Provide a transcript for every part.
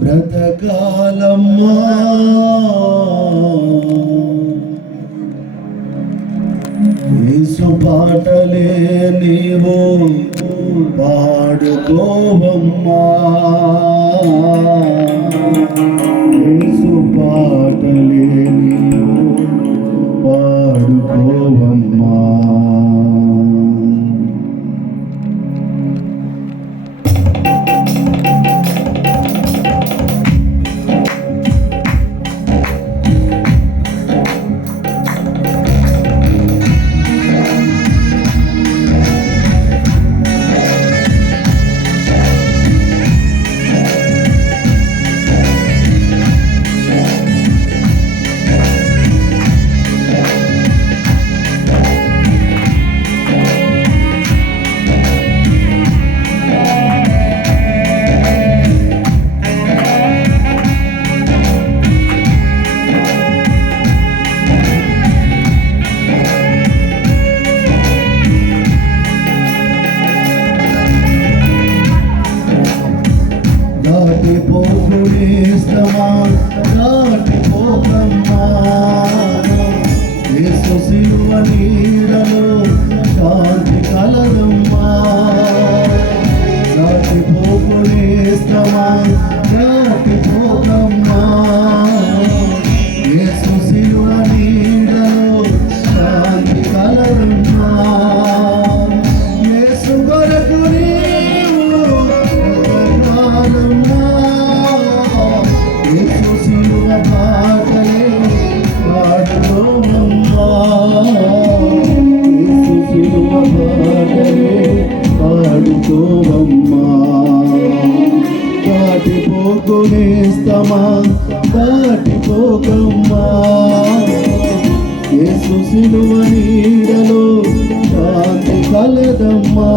బ్రతకాలమ్మా యేసు పాటలే నీవు పాడుకోవమ్మా, యేసు పాటలే నీవు పాడుకోవమ్మా. దాటిపోకునేస్తమా దాటిపోకమ్మా, యేసు సిలువ నీడలో శాంతి కలదమ్మా. దాటిపోకునేస్తమా దాటిపోకమ్మా, యేసు సిలువ నీడలో శాంతి కలదమ్మా. యేసు కొరకు దాటిపోకునేస్తమా దాటిపోకమ్మా, యేసు సిలువ నీడలో శాంతి కలదమ్మా.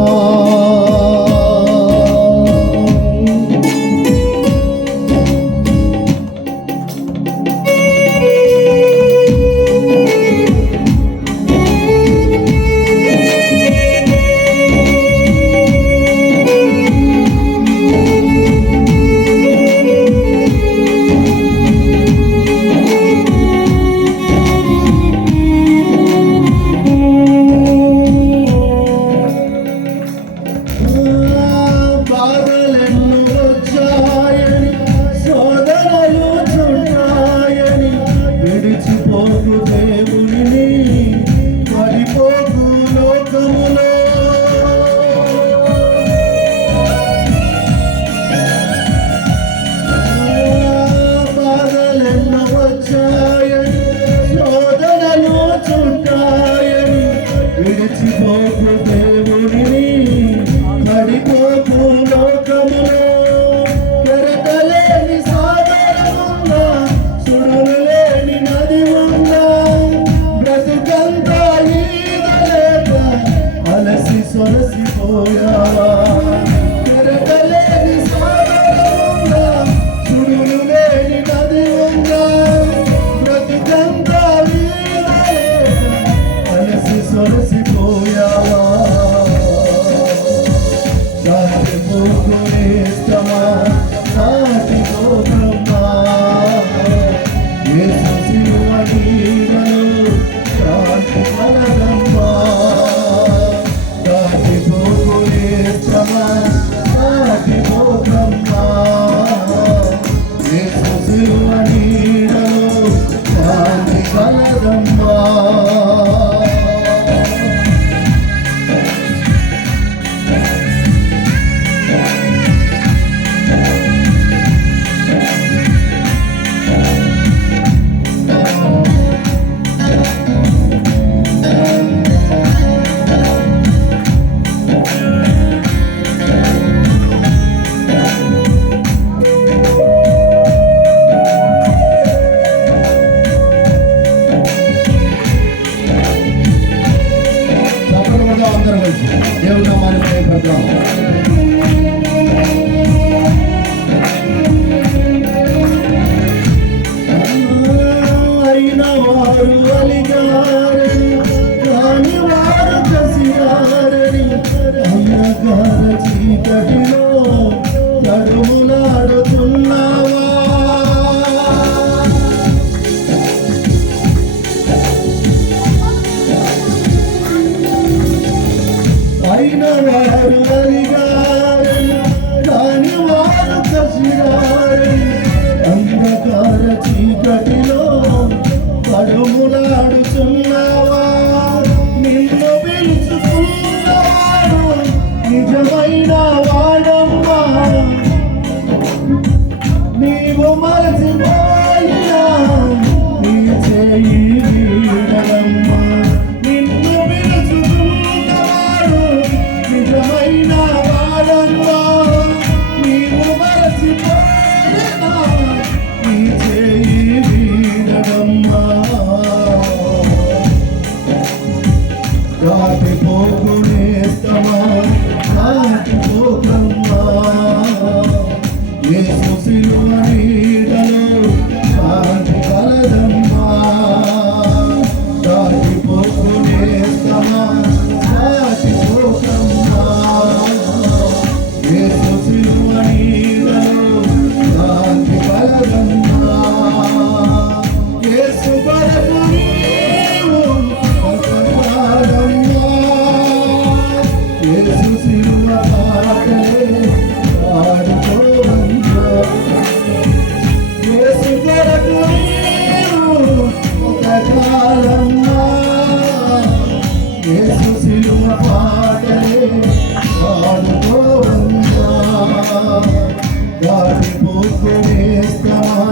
నేస్తమా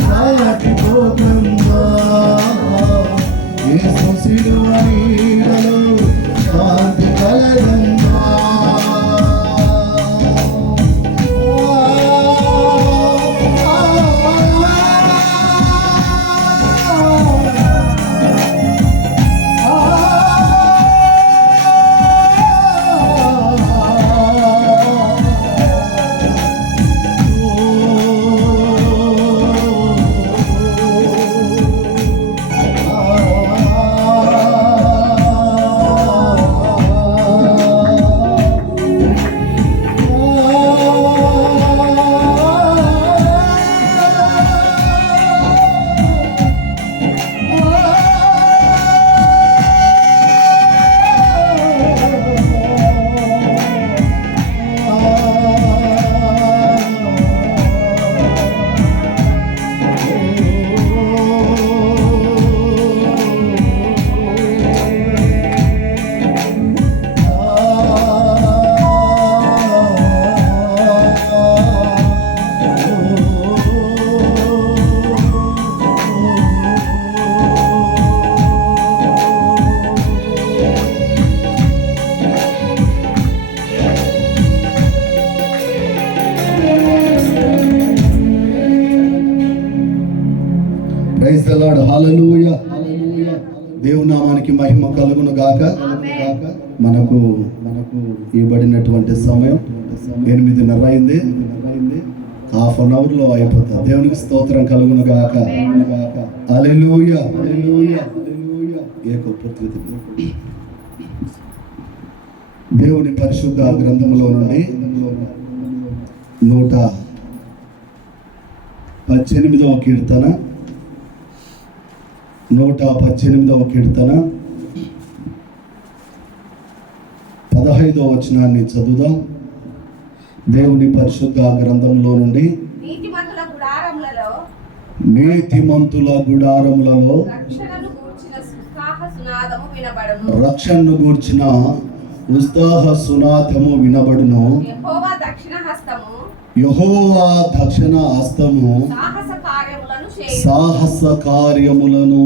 దాటిపోకమ్మా యేసు సిలువ నీడలో శాంతి కలదమ్మా ప్రైజ్ ది లార్డ్. హల్లెలూయా. దేవుని నామానికి మహిమ కలుగును గాక. మనకు ఇవ్వబడినటువంటి సమయం 8:30 అయింది. హాఫ్ అన్ అవర్ లో అయిపోతుంది. దేవునికి స్తోత్రం కలుగును గాక. హల్లెలూయా. దేవుని పరిశుద్ధ గ్రంథములో నుండి 118వ కీర్తన 118వ కీర్తన 15వ వచనాన్ని చదువుదాం. దేవుని పరిశుద్ధ గ్రంథంలో నుండి నీతిమంతుల గుడారములలో రక్షణను గూర్చిన ఉత్సాహ సునాదము వినబడును. యెహోవా దక్షిణ హస్తము సాహస కార్యములను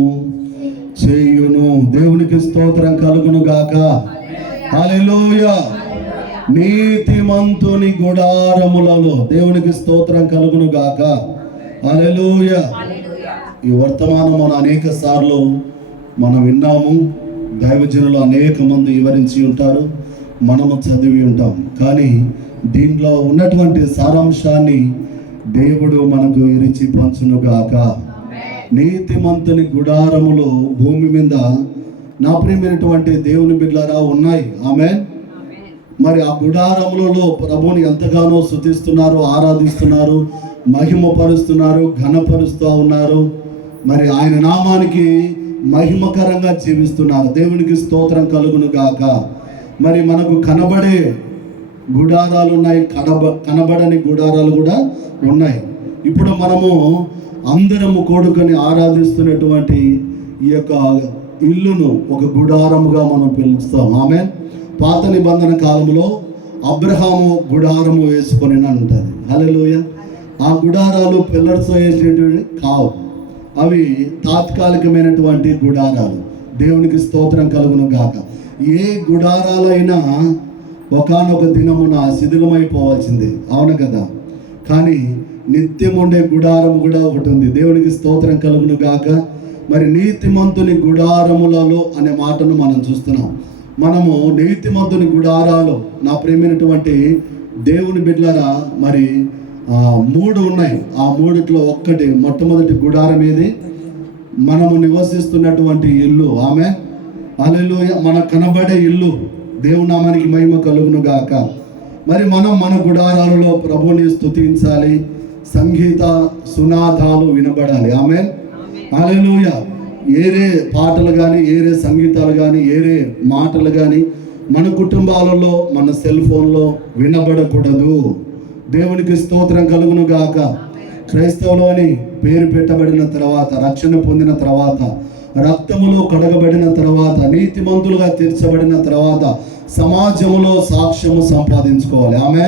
చేయును. దేవునికి స్తోత్రం కలుగును గాక. హల్లెలూయా. నీతిమంతుని గుడారములలో దేవునికి స్తోత్రం కలుగును గాక. హల్లెలూయా. ఈ వర్తమానం మనం అనేక సార్లు మనం విన్నాము. దైవజనులు అనేక మంది వివరించి ఉంటారు, మనము చదివి ఉంటాం. కానీ దీంట్లో ఉన్నటువంటి సారాంశాన్ని దేవుడు మనకు ఇరిచి పంచును గాక. నీతిమంతుని గుడారములు భూమి మీద నా ప్రియమైనటువంటి దేవుని బిడ్డలారా ఉన్నాయి. ఆమేన్. మరి ఆ గుడారములలో ప్రభువుని ఎంతగానో స్తుతిస్తున్నారు, ఆరాధిస్తున్నారు, మహిమపరుస్తున్నారు, ఘనపరుస్తూ ఉన్నారు. మరి ఆయన నామానికి మహిమకరంగా జీవిస్తున్నారు. దేవునికి స్తోత్రం కలుగును గాక. మరి మనకు కనబడే గుడారాలు ఉన్నాయి, కనబడని గుడారాలు కూడా ఉన్నాయి. ఇప్పుడు మనము అందరము కూడుకొని ఆరాధిస్తున్నటువంటి ఈ యొక్క ఇల్లును ఒక గుడారముగా మనం పిలుస్తాం. ఆమె పాత నిబంధన కాలంలో అబ్రహాము గుడారము వేసుకొని అంటారు. హల్లెలూయా. ఆ గుడారాలు పిల్లర్స్ వేసేటివి కావు, అవి తాత్కాలికమైనటువంటి గుడారాలు. దేవునికి స్తోత్రం కలుగును గాక. ఏ గుడారాలైనా ఒకానొక దినమున శిథిలమైపోవాల్సిందే, అవును కదా. కానీ నిత్యం ఉండే గుడారము కూడా ఒకటి ఉంది. దేవునికి స్తోత్రం కలుగును గాక. మరి నీతిమంతుని గుడారములలో అనే మాటను మనం చూస్తున్నాం. మనము నీతిమంతుని గుడారాలు నా ప్రియమైనటువంటి దేవుని బిడ్డలారా మరి 3 ఉన్నాయి. ఆ 3ట్లో ఒక్కటి మొట్టమొదటి గుడారం ఏది? మనము నివసిస్తున్నటువంటి ఇల్లు. ఆమె హల్లెలూయా. మన కనబడే ఇల్లు. దేవుని నామానికి మహిమ కలుగును గాక. మరి మనం మన గుడారాలలో ప్రభుని స్తుతించాలి, సంగీత సునాదాలు వినబడాలి. ఆమె హల్లెలూయా. ఏరే పాటలు కానీ, ఏరే సంగీతాలు కానీ, ఏరే మాటలు కానీ మన కుటుంబాలలో, మన సెల్ ఫోన్లో వినబడకూడదు. దేవునికి స్తోత్రం కలుగును గాక. క్రైస్తవులోని పేరు పెట్టబడిన తర్వాత, రక్షణ పొందిన తర్వాత, రక్తములో కడగబడిన తర్వాత, నీతిమంతులుగా తీర్చబడిన తర్వాత సమాజంలో సాక్ష్యము సంపాదించుకోవాలి. ఆమె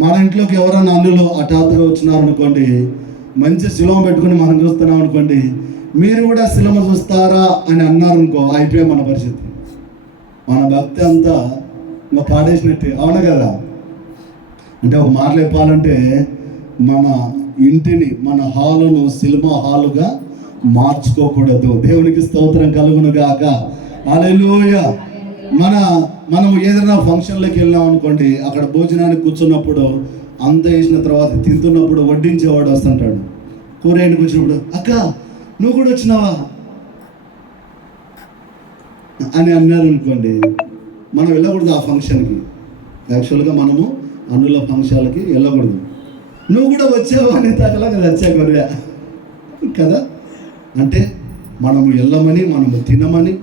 మన ఇంట్లోకి ఎవరైనా అన్యులు హఠాత్తుగా వచ్చినారనుకోండి, మంచి శిలువ పెట్టుకుని మనం చూస్తున్నాం అనుకోండి, మీరు కూడా శిలువ చూస్తారా అని అన్నారనుకో, అయిపోయా మన పరిస్థితి. మన భక్తి అంతా ఇంకా పాడేసినట్టే, అవునా కదా? అంటే ఒక మాటలు చెప్పాలంటే, మన ఇంటిని, మన హాలును సినిమా హాలుగా మార్చుకోకూడదు. దేవునికి స్తోత్రం కలుగును గాక. హల్లెలూయా. మనం ఏదైనా ఫంక్షన్లోకి వెళ్ళాం అనుకోండి, అక్కడ భోజనానికి కూర్చున్నప్పుడు అంత వేసిన తర్వాత తింటున్నప్పుడు వడ్డించేవాడు వస్తుంటాడు. కూర ఇంటికి వచ్చినప్పుడు, అక్క నువ్వు కూడా వచ్చినావా అని అన్నారు అనుకోండి, మనం వెళ్ళకూడదు ఆ ఫంక్షన్కి. యాక్చువల్గా మనము అన్నుల ఫంక్షన్లకి వెళ్ళకూడదు. నువ్వు కూడా వచ్చావు అని తగలగా వచ్చా కొరియా కదా. అంటే మనము వెళ్ళమని, మనము తినమని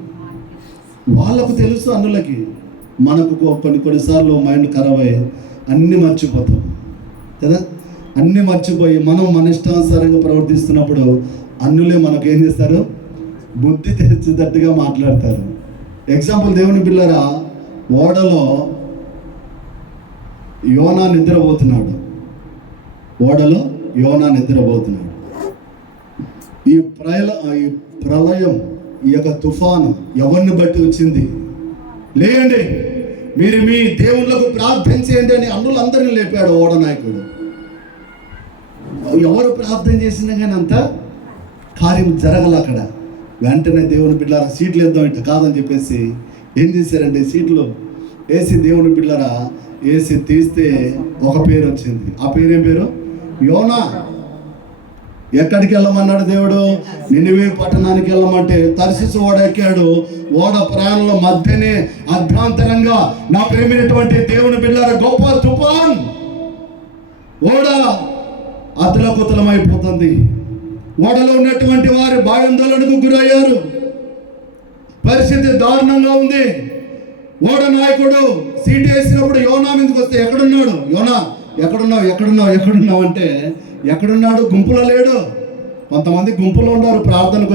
వాళ్ళకు తెలుసు అన్నులకి. మనకు కొన్నిసార్లు మైండ్ ఖరాబ్ అయ్యి అన్నీ మర్చిపోతాం కదా. అన్నీ మర్చిపోయి మనం మన ఇష్టానుసారంగా ప్రవర్తిస్తున్నప్పుడు అన్నులే మనకు ఏం చేస్తారు, బుద్ధి తెచ్చేటట్టుగా మాట్లాడతారు. ఎగ్జాంపుల్, దేవుని పిల్లరా, ఓడలో యోనా నిద్రపోతున్నాడు. ఈ ప్రళయం, ఈ యొక్క తుఫాను ఎవరిని బట్టి వచ్చింది? లేయండి, మీరు మీ దేవుళ్ళకు ప్రార్థన చేయండి అని అన్నులందరినీ లేపాడు ఓడ నాయకుడు. ఎవరు ప్రార్థన చేసినా కానీ అంత కార్యం జరగల అక్కడ. వెంటనే దేవుని బిడ్డలారా సీట్లు వేద్దాం ఇట్లా కాదని చెప్పేసి ఏం చేశారంటే, సీట్లు వేసి దేవుని బిడ్డలారా వేసి తీస్తే ఒక పేరు వచ్చింది. ఆ పేరేం పేరు? యోనా. ఎక్కడికి వెళ్ళమన్నాడు దేవుడు? నినివే పట్టణానికి వెళ్ళమంటే తర్షీసు ఓడ ఎక్కాడు. ఓడ ప్రయాణంలో మధ్యనే అర్ధాంతరంగా నా ప్రేమైనటువంటి దేవుని బిడ్డలారా గొప్ప తుఫాన్, ఓడ అతలకుతలమైపోతుంది. ఓడలో ఉన్నటువంటి వారు భయాందోళనకు గురయ్యారు. పరిస్థితి దారుణంగా ఉంది. ఓడ నాయకుడు సీటు వేసినప్పుడు యోనా మీదకి వస్తే, ఎక్కడున్నాడు యోనా, ఎక్కడున్నావు అంటే ఎక్కడున్నాడు? గుంపులో లేడు. కొంతమంది గుంపులో ఉన్నారు, ప్రార్థనకు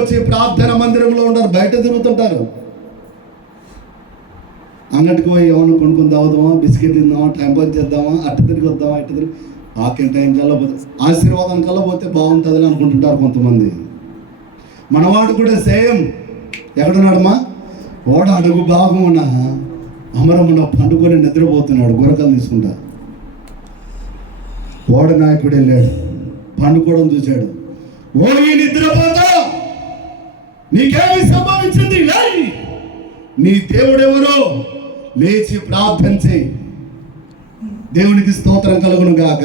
వచ్చి ప్రార్థన మందిరంలో ఉన్నారు, బయట తిరుగుతుంటారు. అంగటికి పోయి ఏమన్నా కొనుక్కొని తాగుదామా, బిస్కెట్ తిందామా, టైంపాస్ చేద్దామా, అట్టు తిరిగి వద్దామా, ఇటు తిరిగి ఆఖరి టైం కల్లా పోతే ఆశీర్వాదం కల్లా పోతే బాగుంటుందని అనుకుంటుంటారు కొంతమంది. మనవాడు కూడా సేమ్. ఎక్కడున్నాడమ్మా? ఓడ అడుగు భాగమున అమరమున పండుకొని నిద్రపోతున్నాడు, గురకలు తీసుకుంటా. ఓడ నాయకుడు వెళ్ళాడు, పండుకోవడం చూశాడు. ఓ ఈ నిద్రపోతా, నీకేమి సంభవించింది? నీ దేవుడు ఎవరో లేచి ప్రార్థన చేయి. దేవునికి స్తోత్రం కలుగును గాక.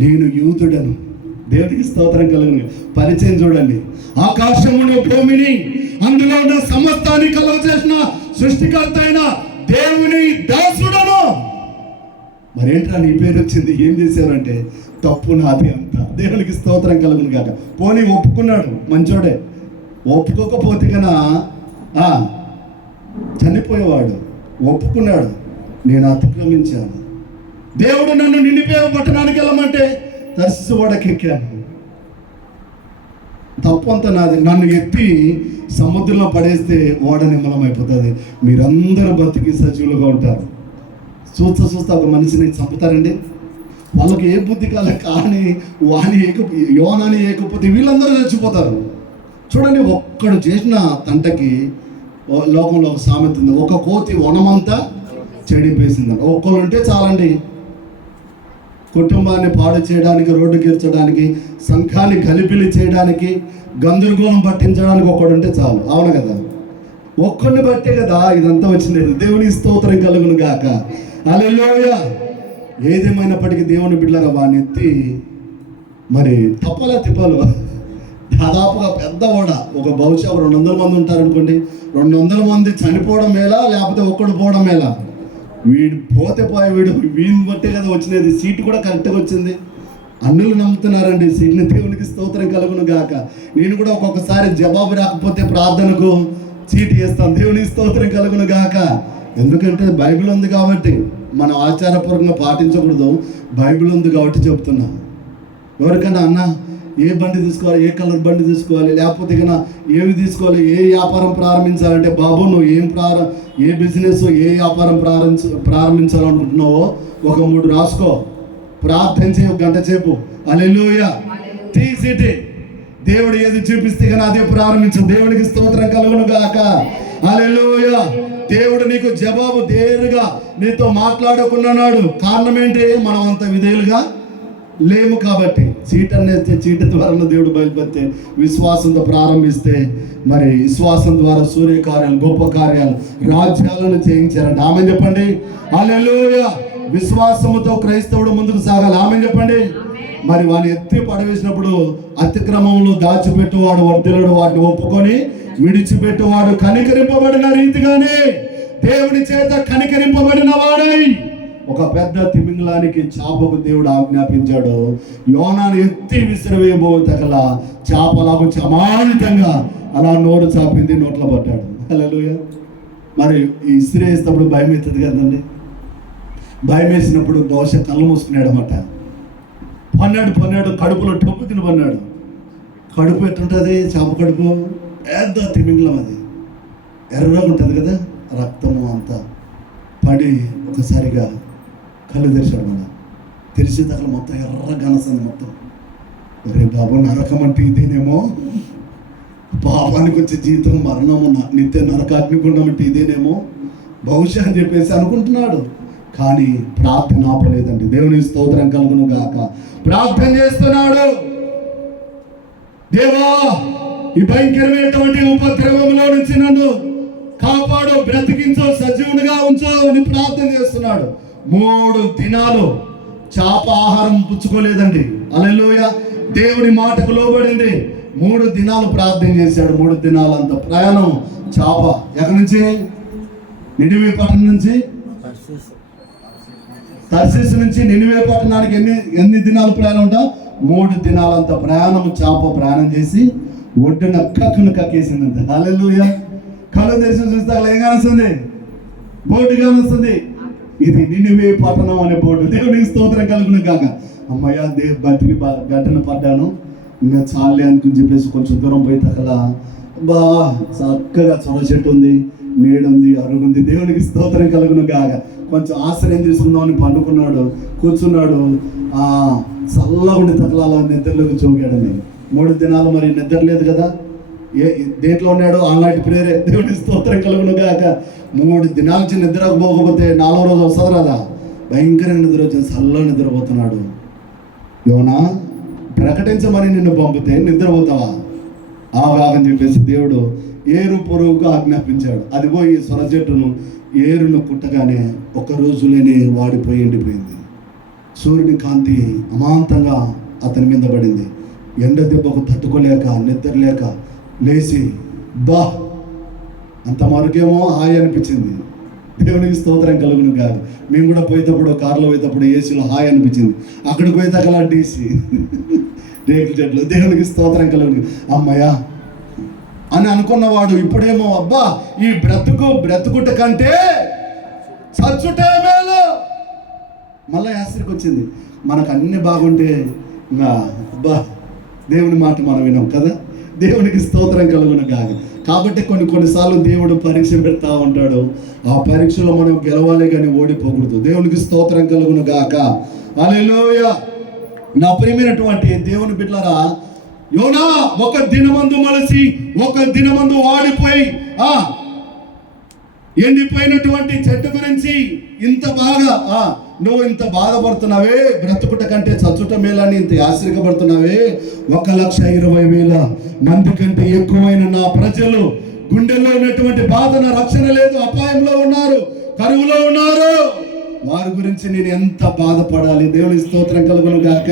నేను యూదుడను. దేవునికి స్తోత్రం కలుగును. పరిచయం చూడండి. ఆకాశమును భూమిని అందులో ఉన్న సమస్తాన్ని కలుగ చేసిన సృష్టికర్త అయిన దేవుని దాసుడను. మరేంట్రా నీ పేరు వచ్చింది? ఏం చేశారంటే, తప్పు నాది అంతా. దేవునికి స్తోత్రం కలుగును గాక. పోనీ ఒప్పుకున్నాడు, మంచోడే. ఒప్పుకోకపోతే కన్నా చనిపోయేవాడు. ఒప్పుకున్నాడు, నేను అతిక్రమించాను. దేవుడు నన్ను నిండిపోయే పట్టణానికి వెళ్ళమంటే తర్షీసు ఓడకెక్కాను. తప్పు అంతా నాది. నన్ను ఎత్తి సముద్రంలో పడేస్తే ఓడ నిమ్మలమైపోతుంది. మీరందరూ బతికి సజీవులుగా ఉంటారు. చూస్తా ఒక మనిషిని చంపుతారండి. వాళ్ళకి ఏ బుద్ధి కాలే, కానీ యోనాని ఏకపోతే వీళ్ళందరూ చచ్చిపోతారు. చూడండి, ఒక్కడు చేసిన తంటకి లోకంలో ఒక సామెత ఉంది, ఒక కోతి వనమంతా చెడిపేసిందని. ఒక్కరు ఉంటే చాలండి, కుటుంబాన్ని పాడు చేయడానికి, రోడ్డు గీర్చడానికి, సంఘాన్ని గలిబిలి చేయడానికి, గందరగోళం పట్టించడానికి ఒక్కడుంటే చాలు. అవును కదా? ఒక్కడిని బట్టే కదా ఇదంతా వచ్చింది. దేవుని స్తోత్రం కలుగును గాక. హల్లెలూయా. ఏదేమైనప్పటికీ దేవుని బిడ్డలారా వాడిని ఎత్తి మరి తిప్పలు దాదాపుగా పెద్ద ఓడ, ఒక బహుశా 200 మంది ఉంటారనుకోండి. 200 మంది చనిపోవడం మేలా, లేకపోతే ఒక్కడు పోవడం మేలా? వీడు పోతే వీడిని బట్టే కదా వచ్చినది. సీటు కూడా కరెక్ట్గా వచ్చింది. అన్నులు నమ్ముతున్నారండి సీట్ని. దేవునికి స్తోత్రం కలుగును గాక. నేను కూడా ఒక్కొక్కసారి జవాబు రాకపోతే ప్రార్థనకు సీటు వేస్తాను. దేవునికి స్తోత్రం కలుగును గాక. ఎందుకంటే బైబిల్ ఉంది కాబట్టి. మనం ఆచారపూర్వకంగా పాటించకూడదు, బైబిల్ ఉంది కాబట్టి చెప్తున్నా. ఎవరికైనా అన్న ఏ బండి తీసుకోవాలి, ఏ కలర్ బండి తీసుకోవాలి, లేకపోతే ఇక ఏవి తీసుకోవాలి, ఏ వ్యాపారం ప్రారంభించాలంటే, బాబు నువ్వు ఏ బిజినెస్, ఏ వ్యాపారం ప్రారంభించాలనుకుంటున్నావో ఒక 3 రాసుకో. ప్రార్థన చేయ ఒక గంట సేపు. హల్లెలూయా. తీసిటి దేవుడు ఏది చూపిస్తే కానీ అదే ప్రారంభించు. దేవునికి స్తోత్రం కలుగును గాక. హల్లెలూయా. దేవుడు నీకు జవాబు దేరుగా నీతో మాట్లాడుకున్నాడు. కారణం ఏంటి? మనం అంత విధేయులుగా లేము కాబట్టి. చీటనేస్తే చీట ద్వారా దేవుడు బయలుపెడితే విశ్వాసంతో ప్రారంభిస్తే మరి విశ్వాసం ద్వారా సూర్యకార్యాలు, గొప్ప కార్యాలు, రాజ్యాలను చేయించారంట. ఆమె చెప్పండి. హల్లెలూయా. విశ్వాసముతో క్రైస్తవుడు ముందుకు సాగాలి. ఆమె చెప్పండి. మరి వాడిని ఎత్తి పడవేసినప్పుడు అతిక్రమంలో దాచిపెట్టువాడు వర్ధిల్లుడు, వాటిని ఒప్పుకొని విడిచిపెట్టువాడు కనికరింపబడిన రీతిగానే దేవుని చేత కనికరింపబడిన వాడై ఒక పెద్ద తిమింగలానికి చాపకు దేవుడు ఆజ్ఞాపించాడు. యోనాను ఎత్తి విసిరివేయబోతగల చేపలాగు సమాంతంగా అలా నోరు చాపింది, నోట్లో పడ్డాడు. హల్లెలూయా. మరి ఈ ఇసిరేసినప్పుడు భయం అవుతుంది కదండి. భయం వేసినప్పుడు బహుశా కళ్ళు మూసుకున్నాడు అన్నమాట. పన్నాడు కడుపులో టొప్పు తిని పన్నాడు. కడుపు ఎట్టుంటుంది? చేప కడుపు పెద్ద తిమింగలం, అది ఎర్రగా ఉంటుంది కదా, రక్తము అంతా పడి ఒకసారిగా కళ్ళు తెరిచాడు. మన తెరిచే దగ్గర మొత్తం ఎర్ర గనసంది మొత్తం. రే బాబు, నరకం అంటే ఇదేనేమో, పాపానికి వచ్చే జీవితం మరణము, నిత్య నరకాగ్నిగుండం అంటే ఇదేనేమో బహుశా అని చెప్పేసి అనుకుంటున్నాడు. కానీ ప్రార్థన ఆపలేదండి. దేవుని స్తోత్రం కలుగును గాక. ప్రార్థన చేస్తున్నాడు. దేవా, ఈ భయంకరమైనటువంటి ఉపద్రవంలో నుంచి నన్ను కాపాడు, బ్రతికించో, సజీవునిగా ఉంచో అని ప్రార్థన చేస్తున్నాడు. 3 దినాలు చేప ఆహారం పుచ్చుకోలేదండి. హల్లెలూయా. దేవుని మాటకు లోబడింది. 3 దినాలు ప్రార్థన చేశాడు. 3 దినాలంత ప్రయాణం చేప ఎక్కడి నుంచి? నినివే పట్టణం నుంచి, తర్సీసు నుంచి నినివే పట్టణానికి ఎన్ని దినాలు ప్రయాణం ఉంటా? 3 దినాలంత ప్రయాణం చేప ప్రయాణం చేసి ఒడ్డున కక్కును కక్కేసిందంట. హల్లెలూయా. కళ్ళు తెరిచి చూస్తే అలా ఏం కానిస్తుంది? బోర్డు కానిస్తుంది. ఇది నినివే పట్టణం అనే బోర్డు. దేవునికి స్తోత్రం కలుగును గాక. అమ్మయ్య, బతికి గడ్డన పడ్డాను, ఇంకా చాలే అనుకుని చెప్పేసి కొంచెం దూరం పోయి తగలా బా చక్కగా చొర చెట్టు ఉంది, నీడుంది, అరుగుంది. దేవునికి స్తోత్రం కలుగును గాక. కొంచెం ఆశ్రయం తీసుకుందామని పండుకున్నాడు, కూర్చున్నాడు. చల్లగా ఉండి తగలాల నిద్రలోకి చోకాడని. 3 దినాలు మరి నిద్ర లేదు కదా. దేంట్లో ఉన్నాడు? ఆనాటి ప్రేరే. దేవుని స్తోత్రం కలుగును గాక. 3 దినాల నుంచి నిద్రపోకపోతే 4వ రోజు వస్తుంది కదా, భయంకరంగా నిద్ర వచ్చింది, చల్లగా నిద్రపోతున్నాడు. యోనా, ప్రకటించమని నిన్ను పంపితే నిద్రపోతావా? ఆగాగని చెప్పేసి దేవుడు ఏరు పొరుగుకు ఆజ్ఞాపించాడు. అది పోయి సొర చెట్టును ఏరును కుట్టగానే 1 రోజులోనే వాడిపోయి ఎండిపోయింది. సూర్యుని కాంతి అమాంతంగా అతని మీద పడింది. ఎండ దెబ్బకు తట్టుకోలేక నిద్ర లేక లేచి బా అంత మరకేమో హాయి అనిపించింది. దేవునికి స్తోత్రం కలుగును కాదు. మేము కూడా పోయేటప్పుడు కారులో పోయేటప్పుడు ఏసీలో హాయి అనిపించింది. అక్కడికి పోయేదాకా డీసీ రేకుల చెట్లు. దేవునికి స్తోత్రం కలుగును. అమ్మయ్యా అని అనుకున్నవాడు ఇప్పుడేమో అబ్బా ఈ బ్రతుకుట కంటే చచ్చుటే మేలు. మళ్ళీ యాస్త్రికి వచ్చింది. మనకు అన్ని బాగుంటే ఇంకా అబ్బా దేవుని మాట మనం వినాం కదా. దేవునికి స్తోత్రం కలుగును కాదు. కాబట్టి కొన్నిసార్లు దేవుడు పరీక్ష పెడతా ఉంటాడు. ఆ పరీక్షలో మనం గెలవాలి కానీ ఓడిపోకూడదు. దేవునికి స్తోత్రం కలుగును గాక. హల్లెలూయా. నా ప్రియమైనటువంటి దేవుని బిడ్డలారా, యోనా 1 దినమందు మొలసి 1 దినమందు వాడిపోయి ఎండిపోయినటువంటి చెట్టు గురించి ఇంత బాగా నువ్వు ఇంత బాధపడుతున్నావే, బ్రతుకుట కంటే చచ్చుట మేలని ఇంత ఆశ్చర్యపడుతున్నావే. 1,20,000 మంది కంటే ఎక్కువైన నా ప్రజలు గుండెల్లో ఉన్నటువంటి బాధన రక్షణ లేదు, అపాయంలో ఉన్నారు, కరువులో ఉన్నారు. వారి గురించి నేను ఎంత బాధపడాలి. దేవుని స్తోత్రం కలుగును గాక.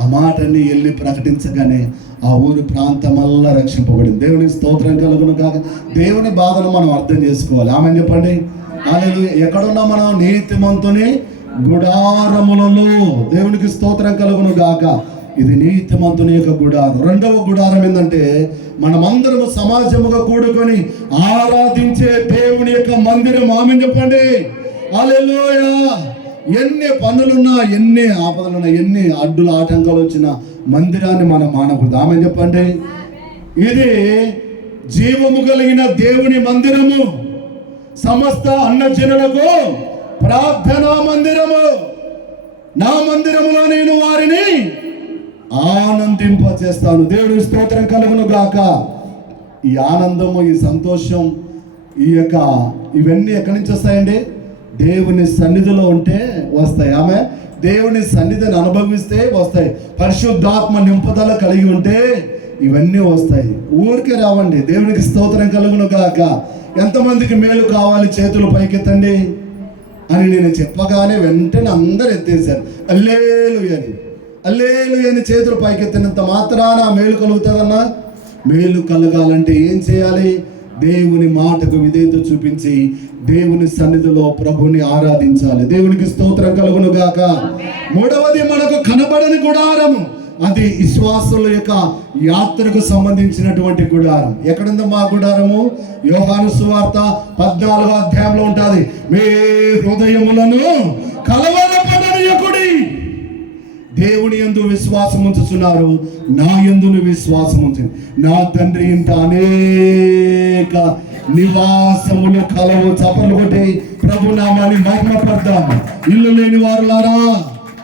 ఆ మాటని వెళ్ళి ప్రకటించగానే ఆ ఊరు ప్రాంతమల్లా రక్షింపబడింది. దేవునికి స్తోత్రం కలుగును గాక. దేవుని బాధను మనం అర్థం చేసుకోవాలి. ఆమె చెప్పండి. హల్లెలూయా. ఎక్కడున్నా మనం? నీతిమంతుని గుడారములలో. దేవునికి స్తోత్రం కలుగును గాక. ఇది నీతిమంతుని యొక్క గుడారం. 2వ గుడారం ఏంటంటే మనమందరము సమాజముగా కూడుకొని ఆరాధించే దేవుని యొక్క మందిరం. ఆమె చెప్పండి. హల్లెలూయా. ఎన్ని పనులున్నా, ఎన్ని ఆపదలున్నా, ఎన్ని అడ్డుల ఆటంకాలు వచ్చినా మందిరాన్ని మనం మానకూడదు. ఆమె చెప్పండి. ఇది జీవము కలిగిన దేవుని మందిరము, సమస్త అన్నజనులకు ప్రార్థనా మందిరము. నా మందిరములో నేను వారిని ఆనందింపచేస్తాను. దేవుడి స్తోత్రం కలుగును గాక. ఈ ఆనందము, ఈ సంతోషం, ఇవన్నీ ఎక్కడి నుంచి వస్తాయండి? దేవుని సన్నిధిలో ఉంటే వస్తాయి. ఆమె దేవుని సన్నిధిని అనుభవిస్తే వస్తాయి. పరిశుద్ధాత్మ నింపుదల కలిగి ఉంటే ఇవన్నీ వస్తాయి. ఊరికే రావండి. దేవునికి స్తోత్రం కలుగును గాక. ఎంతమందికి మేలు కావాలి? చేతులు పైకెత్తండి అని నేను చెప్పగానే వెంటనే అందరు ఎత్తేసారు. హల్లెలూయా అని, హల్లెలూయా అని చేతులు పైకెత్తినంత మాత్రాన మేలు కలుగుతుందన్నా? మేలు కలగాలంటే ఏం చేయాలి? దేవుని మాటకు విధేయత చూపించి దేవుని సన్నిధిలో ప్రభుని ఆరాధించాలి. దేవునికి స్తోత్రం కలుగును గాక. మూడవది, మనకు కనబడని గుడారము. అది విశ్వాసుల యొక్క యాత్రకు సంబంధించినటువంటి గుడారం. ఎక్కడుందో మా గుడారము? యోహాను సువార్త 14వ అధ్యాయంలో ఉంటుంది. మీ హృదయములను కలవరపడనీయకుడి. దేవుని యందు విశ్వాసం ఉంచుతున్నారు, నా యందును విశ్వాసం ఉంచండి. నా తండ్రి ఇంట అనేక నివాసములు కలవు. చప్పట్లు కొట్టి ప్రభు నామాన్ని మహిమపడదాం. ఇల్లు లేని వారులారా,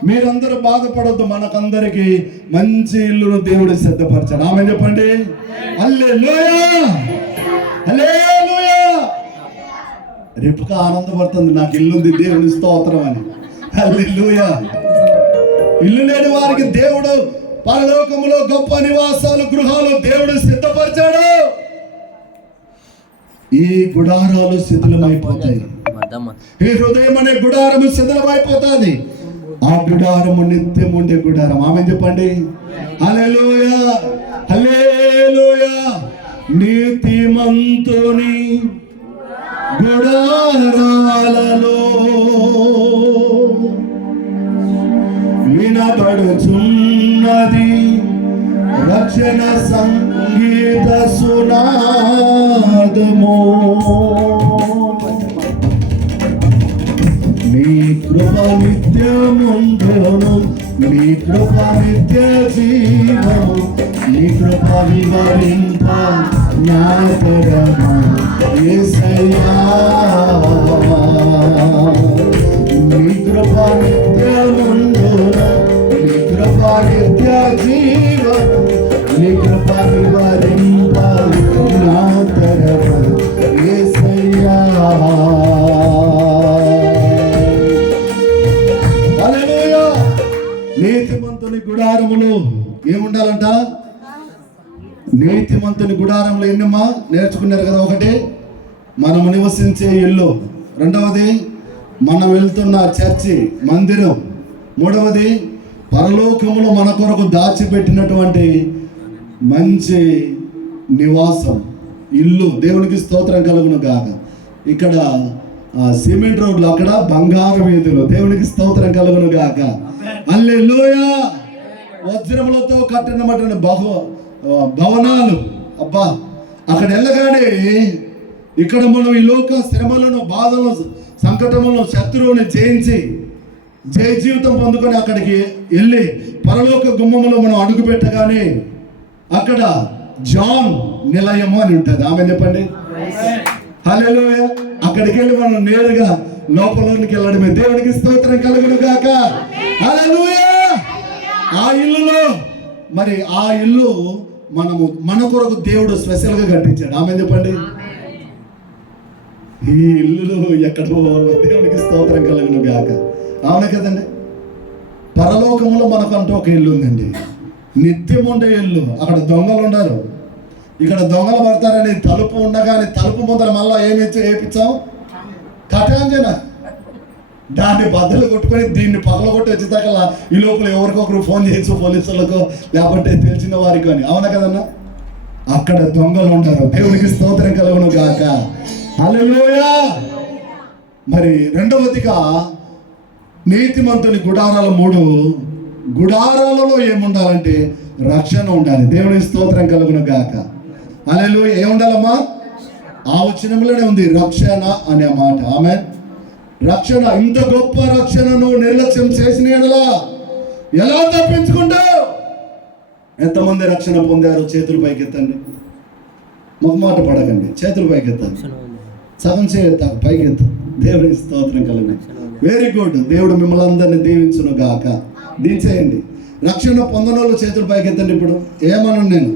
మీరందరూ బాధపడొద్దు. మనకందరికి మంచి ఇల్లును దేవుడు సిద్ధపరచాడు. ఆమె చెప్పండి హల్లెలూయా, హల్లెలూయా. రేపుగా ఆనందపడుతుంది, నాకు ఇల్లుంది, దేవుని స్తోత్రం అని. హల్లెలూయా. ఇల్లు లేని వారికి దేవుడు పరలోకములో గొప్ప నివాసాలు, గృహాలు దేవుడు సిద్ధపరిచాడు. ఈ గుడారాలు శిథిలమైపోతాయి. ఈ హృదయం అనే గుడారము శిథిలమైపోతుంది. ఆ గుడారము నిత్యం ఉండే గుడారం. ఆమె చెప్పండి హల్లెలూయా, హల్లెలూయా. నీతిమంతుని గుడారాలలో వినబడుచున్నది రక్షణ సంగీత సునాదము. నీ కృప నిత్యముందును, నీ కృప నిత్య జీవము, నీ కృప వివరింప నా తరము యేసయ్యా. నీ కృప నిత్యముందును, నీ కృప నిత్య జీవము, నీ కృప వివరింప నా తరము యేసయ్యా. హల్లెలూయా. నీతిమంతుని గుడారములు ఏముండాలంట? నీతిమంతుని గుడారంలో ఎన్నమ్మా నేర్చుకున్నారు కదా. ఒకటి, మనము నివసించే ఇల్లు. రెండవది, మనం వెళ్తున్న చర్చి, మందిరం. మూడవది, పరలోకములో మన కొరకు దాచిపెట్టినటువంటి మంచి నివాసం, ఇల్లు. దేవునికి స్తోత్రం కలుగును గాక. ఇక్కడ సిమెంట్ రోడ్లు, అక్కడ బంగారు వీధులు. దేవునికి స్తోత్రం కలుగును గాక. హల్లెలూయా. వజ్రములతో కట్టినటువంటి భవనాలు. అబ్బా, అక్కడ వెళ్ళగానే ఇక్కడ మనం ఈ లోక శ్రమలను, బాధలను, సంకటములను, శత్రువుని జయించి జయ జీవితం పొందుకొని అక్కడికి వెళ్ళి పరలోక గుమ్మములో మనం అడుగు పెట్టగానే అక్కడ జాన్ నిలయము అని ఉంటుంది. ఆమె చెప్పండి హల్లెలూయా. అక్కడికి వెళ్ళి మనం నేరుగా లోపలికి వెళ్ళడమే. దేవునికి స్తోత్రం కలుగును గాక. హల్లెలూయా. ఆ ఇల్లులో మరి ఆ ఇల్లు మన కొరకు దేవుడు స్పెషల్గా కట్టించాడు. ఆమె చెప్పండి. ఈ ఇల్లు ఎక్కడో దేవునికి స్తోత్రం కలుగును గాక. అవును కదండి. పరలోకంలో మనకంటూ ఒక ఇల్లు ఉందండి, నిత్యం ఉండే ఇల్లు. అక్కడ దొంగలు ఉండరు. ఇక్కడ దొంగలు పడతారని తలుపు ఉండగానే తలుపు ముందర మళ్ళా ఏమి వేయించాం? కటాంజన. దాన్ని బద్దలు కొట్టుకొని దీన్ని పగలగొట్టి వచ్చేదాకా ఈ లోపల ఎవరికొకరు ఫోన్ చేయొచ్చు, పోలీసులకు లేకపోతే తెలిసిన వారికి అని. అవునా కదన్నా. అక్కడ దొంగలు ఉంటారు. దేవునికి స్తోత్రం కలుగును గాక. హల్లెలూయా. మరి రెండవదిగా నీతిమంతుని గుడారాలు. 3 గుడారాలలో ఏముండాలంటే రక్షణ ఉండాలి. దేవునికి స్తోత్రం కలుగును గాక. హల్లెలూయా. ఏముండాలమ్మా? ఆ వచనంలోనే ఉంది రక్షణ అనే మాట. ఆమేన్. రక్షణ. ఇంత గొప్ప రక్షణను నిర్లక్ష్యం చేసిన ఎలా తప్పించుకుంటావు? ఎంతమంది రక్షణ పొందారు? చేతులు పైకెత్తండి. మొహమాట పడకండి, చేతులు పైకెత్తండి. సగం పైకెత్త. దేవునికి స్తోత్రం కలుగును. Very good. దేవుడు మిమ్మల్ని అందరినీ దీవించును గాక. దించేయండి. రక్షణ పొందనోళ్ళు చేతులు పైకెత్తండి. ఇప్పుడు ఏమన్నా నేను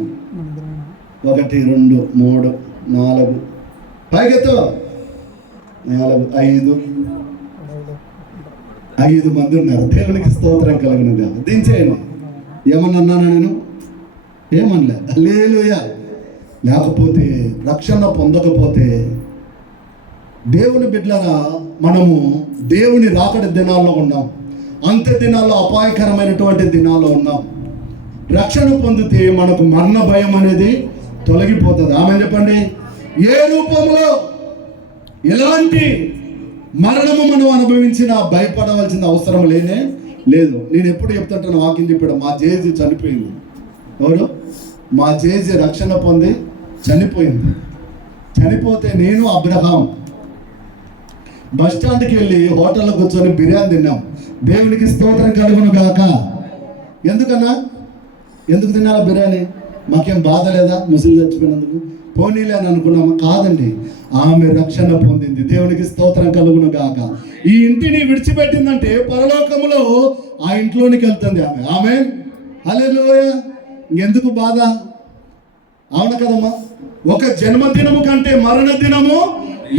1 2 3 4 పైకెత్తు. 4 5 మంది ఉన్నారు. దేవునికి స్తోత్రం కలుగును గాక. దించేయండి. ఏమన్నా అన్నానా నేను? ఏమనలే. హల్లెలూయా. లేకపోతే రక్షణ పొందకపోతే దేవుని బిడ్డలారా, మనము దేవుని రాకడ దినాల్లో ఉన్నాం. అంత్య దినాల్లో అపాయకరమైనటువంటి దినాల్లో ఉన్నాం. రక్షణ పొందితే మనకు మరణ భయం అనేది తొలగిపోతుంది. ఆమె చెప్పండి. ఏ రూపంలో ఎలాంటి మరణము మనం అనుభవించినా భయపడవలసిన అవసరం లేనే లేదు. నేను ఎప్పుడు చెప్తుంటాను, వాకింగ్ చెప్పాడు. మా జేజీ చనిపోయింది. ఎవరు? మా జేజీ రక్షణ పొంది చనిపోయింది. చనిపోతే నేను అబ్రహాం బస్ స్టాండ్కి వెళ్ళి హోటల్లో కూర్చొని బిర్యానీ తిన్నాం. దేవునికి స్తోత్రం కలుగును గాక. ఎందుకన్నా? ఎందుకు తినాలా బిర్యానీ? మాకేం బాధ లేదా ముసలి చచ్చిపోయినందుకు? పోనీలే అని అనుకున్నామా? కాదండి, ఆమె రక్షణ పొందింది. దేవునికి స్తోత్రం కలుగును గాక. ఈ ఇంటిని విడిచిపెట్టిందంటే పరలోకములో ఆ ఇంట్లోనికి వెళ్తుంది ఆమె. ఆమె హల్లెలూయా. ఇంకెందుకు బాధ? అవును కదమ్మా. ఒక జన్మదినము కంటే మరణ దినము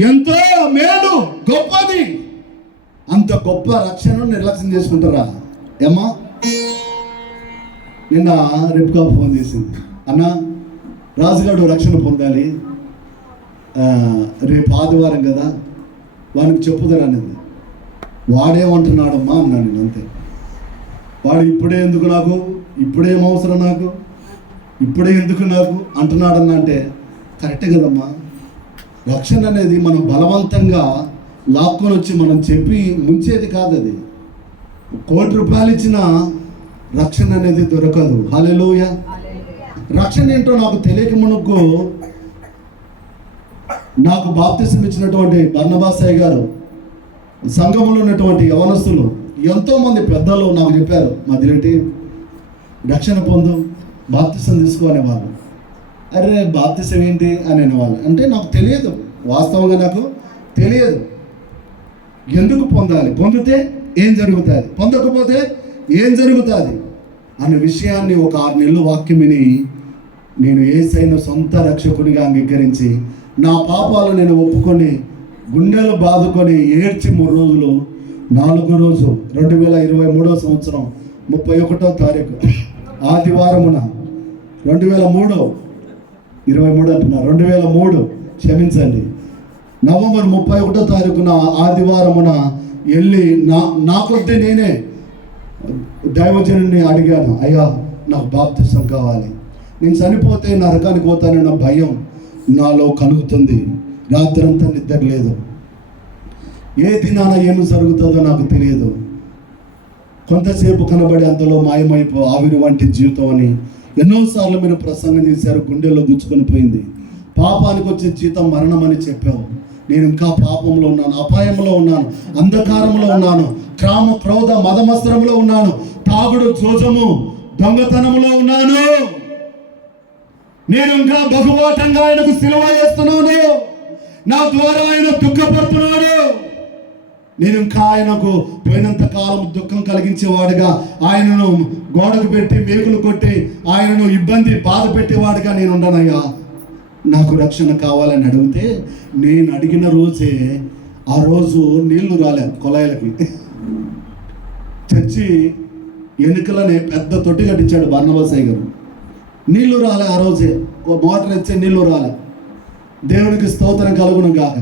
ఎంతో మేలు, గొప్పది. అంత గొప్ప రక్షణను నిర్లక్ష్యం చేసుకుంటారా ఏమ్మా? నిన్న రేపుగా ఫోన్ చేసింది. అన్న, రాజుగాడు రక్షణ పొందాలి, రేపు ఆదివారం కదా, వానికి చెప్పుదరనేది. వాడేమంటున్నాడమ్మా అన్నాను నేను. అంతే. వాడు ఇప్పుడే ఎందుకు నాకు, ఇప్పుడేం అవసరం నాకు, ఇప్పుడే ఎందుకు నాకు అంటున్నాడన్నా అంటే కరెక్టే కదమ్మా. రక్షణ అనేది మనం బలవంతంగా లాక్కొని వచ్చి మనం చెప్పి ముంచేది కాదు. అది ₹1,00,000 ఇచ్చిన రక్షణ అనేది దొరకదు. హల్లెలూయా. రక్షణ ఏంటో నాకు తెలియక మునుకు నాకు బాప్తిసం ఇచ్చినటువంటి బర్నబాసయ్య గారు, సంఘంలో ఉన్నటువంటి యవనస్తులు ఎంతోమంది పెద్దలు నాకు చెప్పారు, మధ్యలోటి రక్షణ పొందు, బాప్తిసం తీసుకోనేవాళ్ళు. అరే బాప్తిసం ఏంటి అని అనేవాళ్ళు. అంటే నాకు తెలియదు, వాస్తవంగా నాకు తెలియదు. ఎందుకు పొందాలి, పొందితే ఏం జరుగుతుంది, పొందకపోతే ఏం జరుగుతుంది అనే విషయాన్ని ఒక 6 నెలలు వాక్యం విని నేను యేసయ్యను సొంత రక్షకునిగా అంగీకరించి నా పాపాలు నేను ఒప్పుకొని గుండెలు బాదుకొని ఏడ్చి 3 రోజులు 4వ రోజు 2023 సంవత్సరం 31వ తారీఖు ఆదివారమున 2023 అంటున్నా 2003 క్షమించండి, నవంబర్ 31వ తారీఖున ఆదివారమున వెళ్ళి నా కొద్ది నేనే దైవజనుడిని అడిగాను, అయ్యా నాకు బాప్తిసం కావాలి, నేను చనిపోతే నరకానికి పోతానన్న భయం నాలో కలుగుతుంది, రాత్రంతా నిద్ర లేదు, ఏ దినాన ఏమి జరుగుతుందో నాకు తెలియదు, కొంతసేపు కనబడి అంతలో మాయమైపో ఆవిరి వంటి జీవితం అని ఎన్నోసార్లు మీరు ప్రసంగం చేశారు, గుండెల్లో గుచ్చుకొని పోయింది. పాపానికి వచ్చే జీతం మరణం అని చెప్పావు. నేను ఇంకా పాపంలో ఉన్నాను, అపాయంలో ఉన్నాను, అంధకారంలో ఉన్నాను, క్రామ క్రోధ మదమస్త్రంలో ఉన్నాను, తాగుడు జోజము దొంగతనంలో ఉన్నాను. నేను ఇంకా బహువాటంగా ఆయనకు సిలువ వేస్తున్నాను, నా ద్వారా ఆయన దుఃఖపడుతున్నాడు. నేను ఇంకా ఆయనకు పోయినంత కాలం దుఃఖం కలిగించేవాడుగా, ఆయనను గోడకు పెట్టి మేకులు కొట్టి ఆయనను బాధ పెట్టేవాడుగా నేను ఉండనయ్యా, నాకు రక్షణ కావాలని అడిగితే నేను అడిగిన రోజే ఆ రోజు నీళ్లు రాలే కొలాయిలకి. చర్చి ఎన్నికలనే పెద్ద తొట్టి కట్టించాడు బర్నబాసయ్య గారు. నీళ్లు రాలే ఆ రోజే, మోటార్ ఇచ్చే నీళ్లు రాలే. దేవునికి స్తోత్రం కలుగును కాక.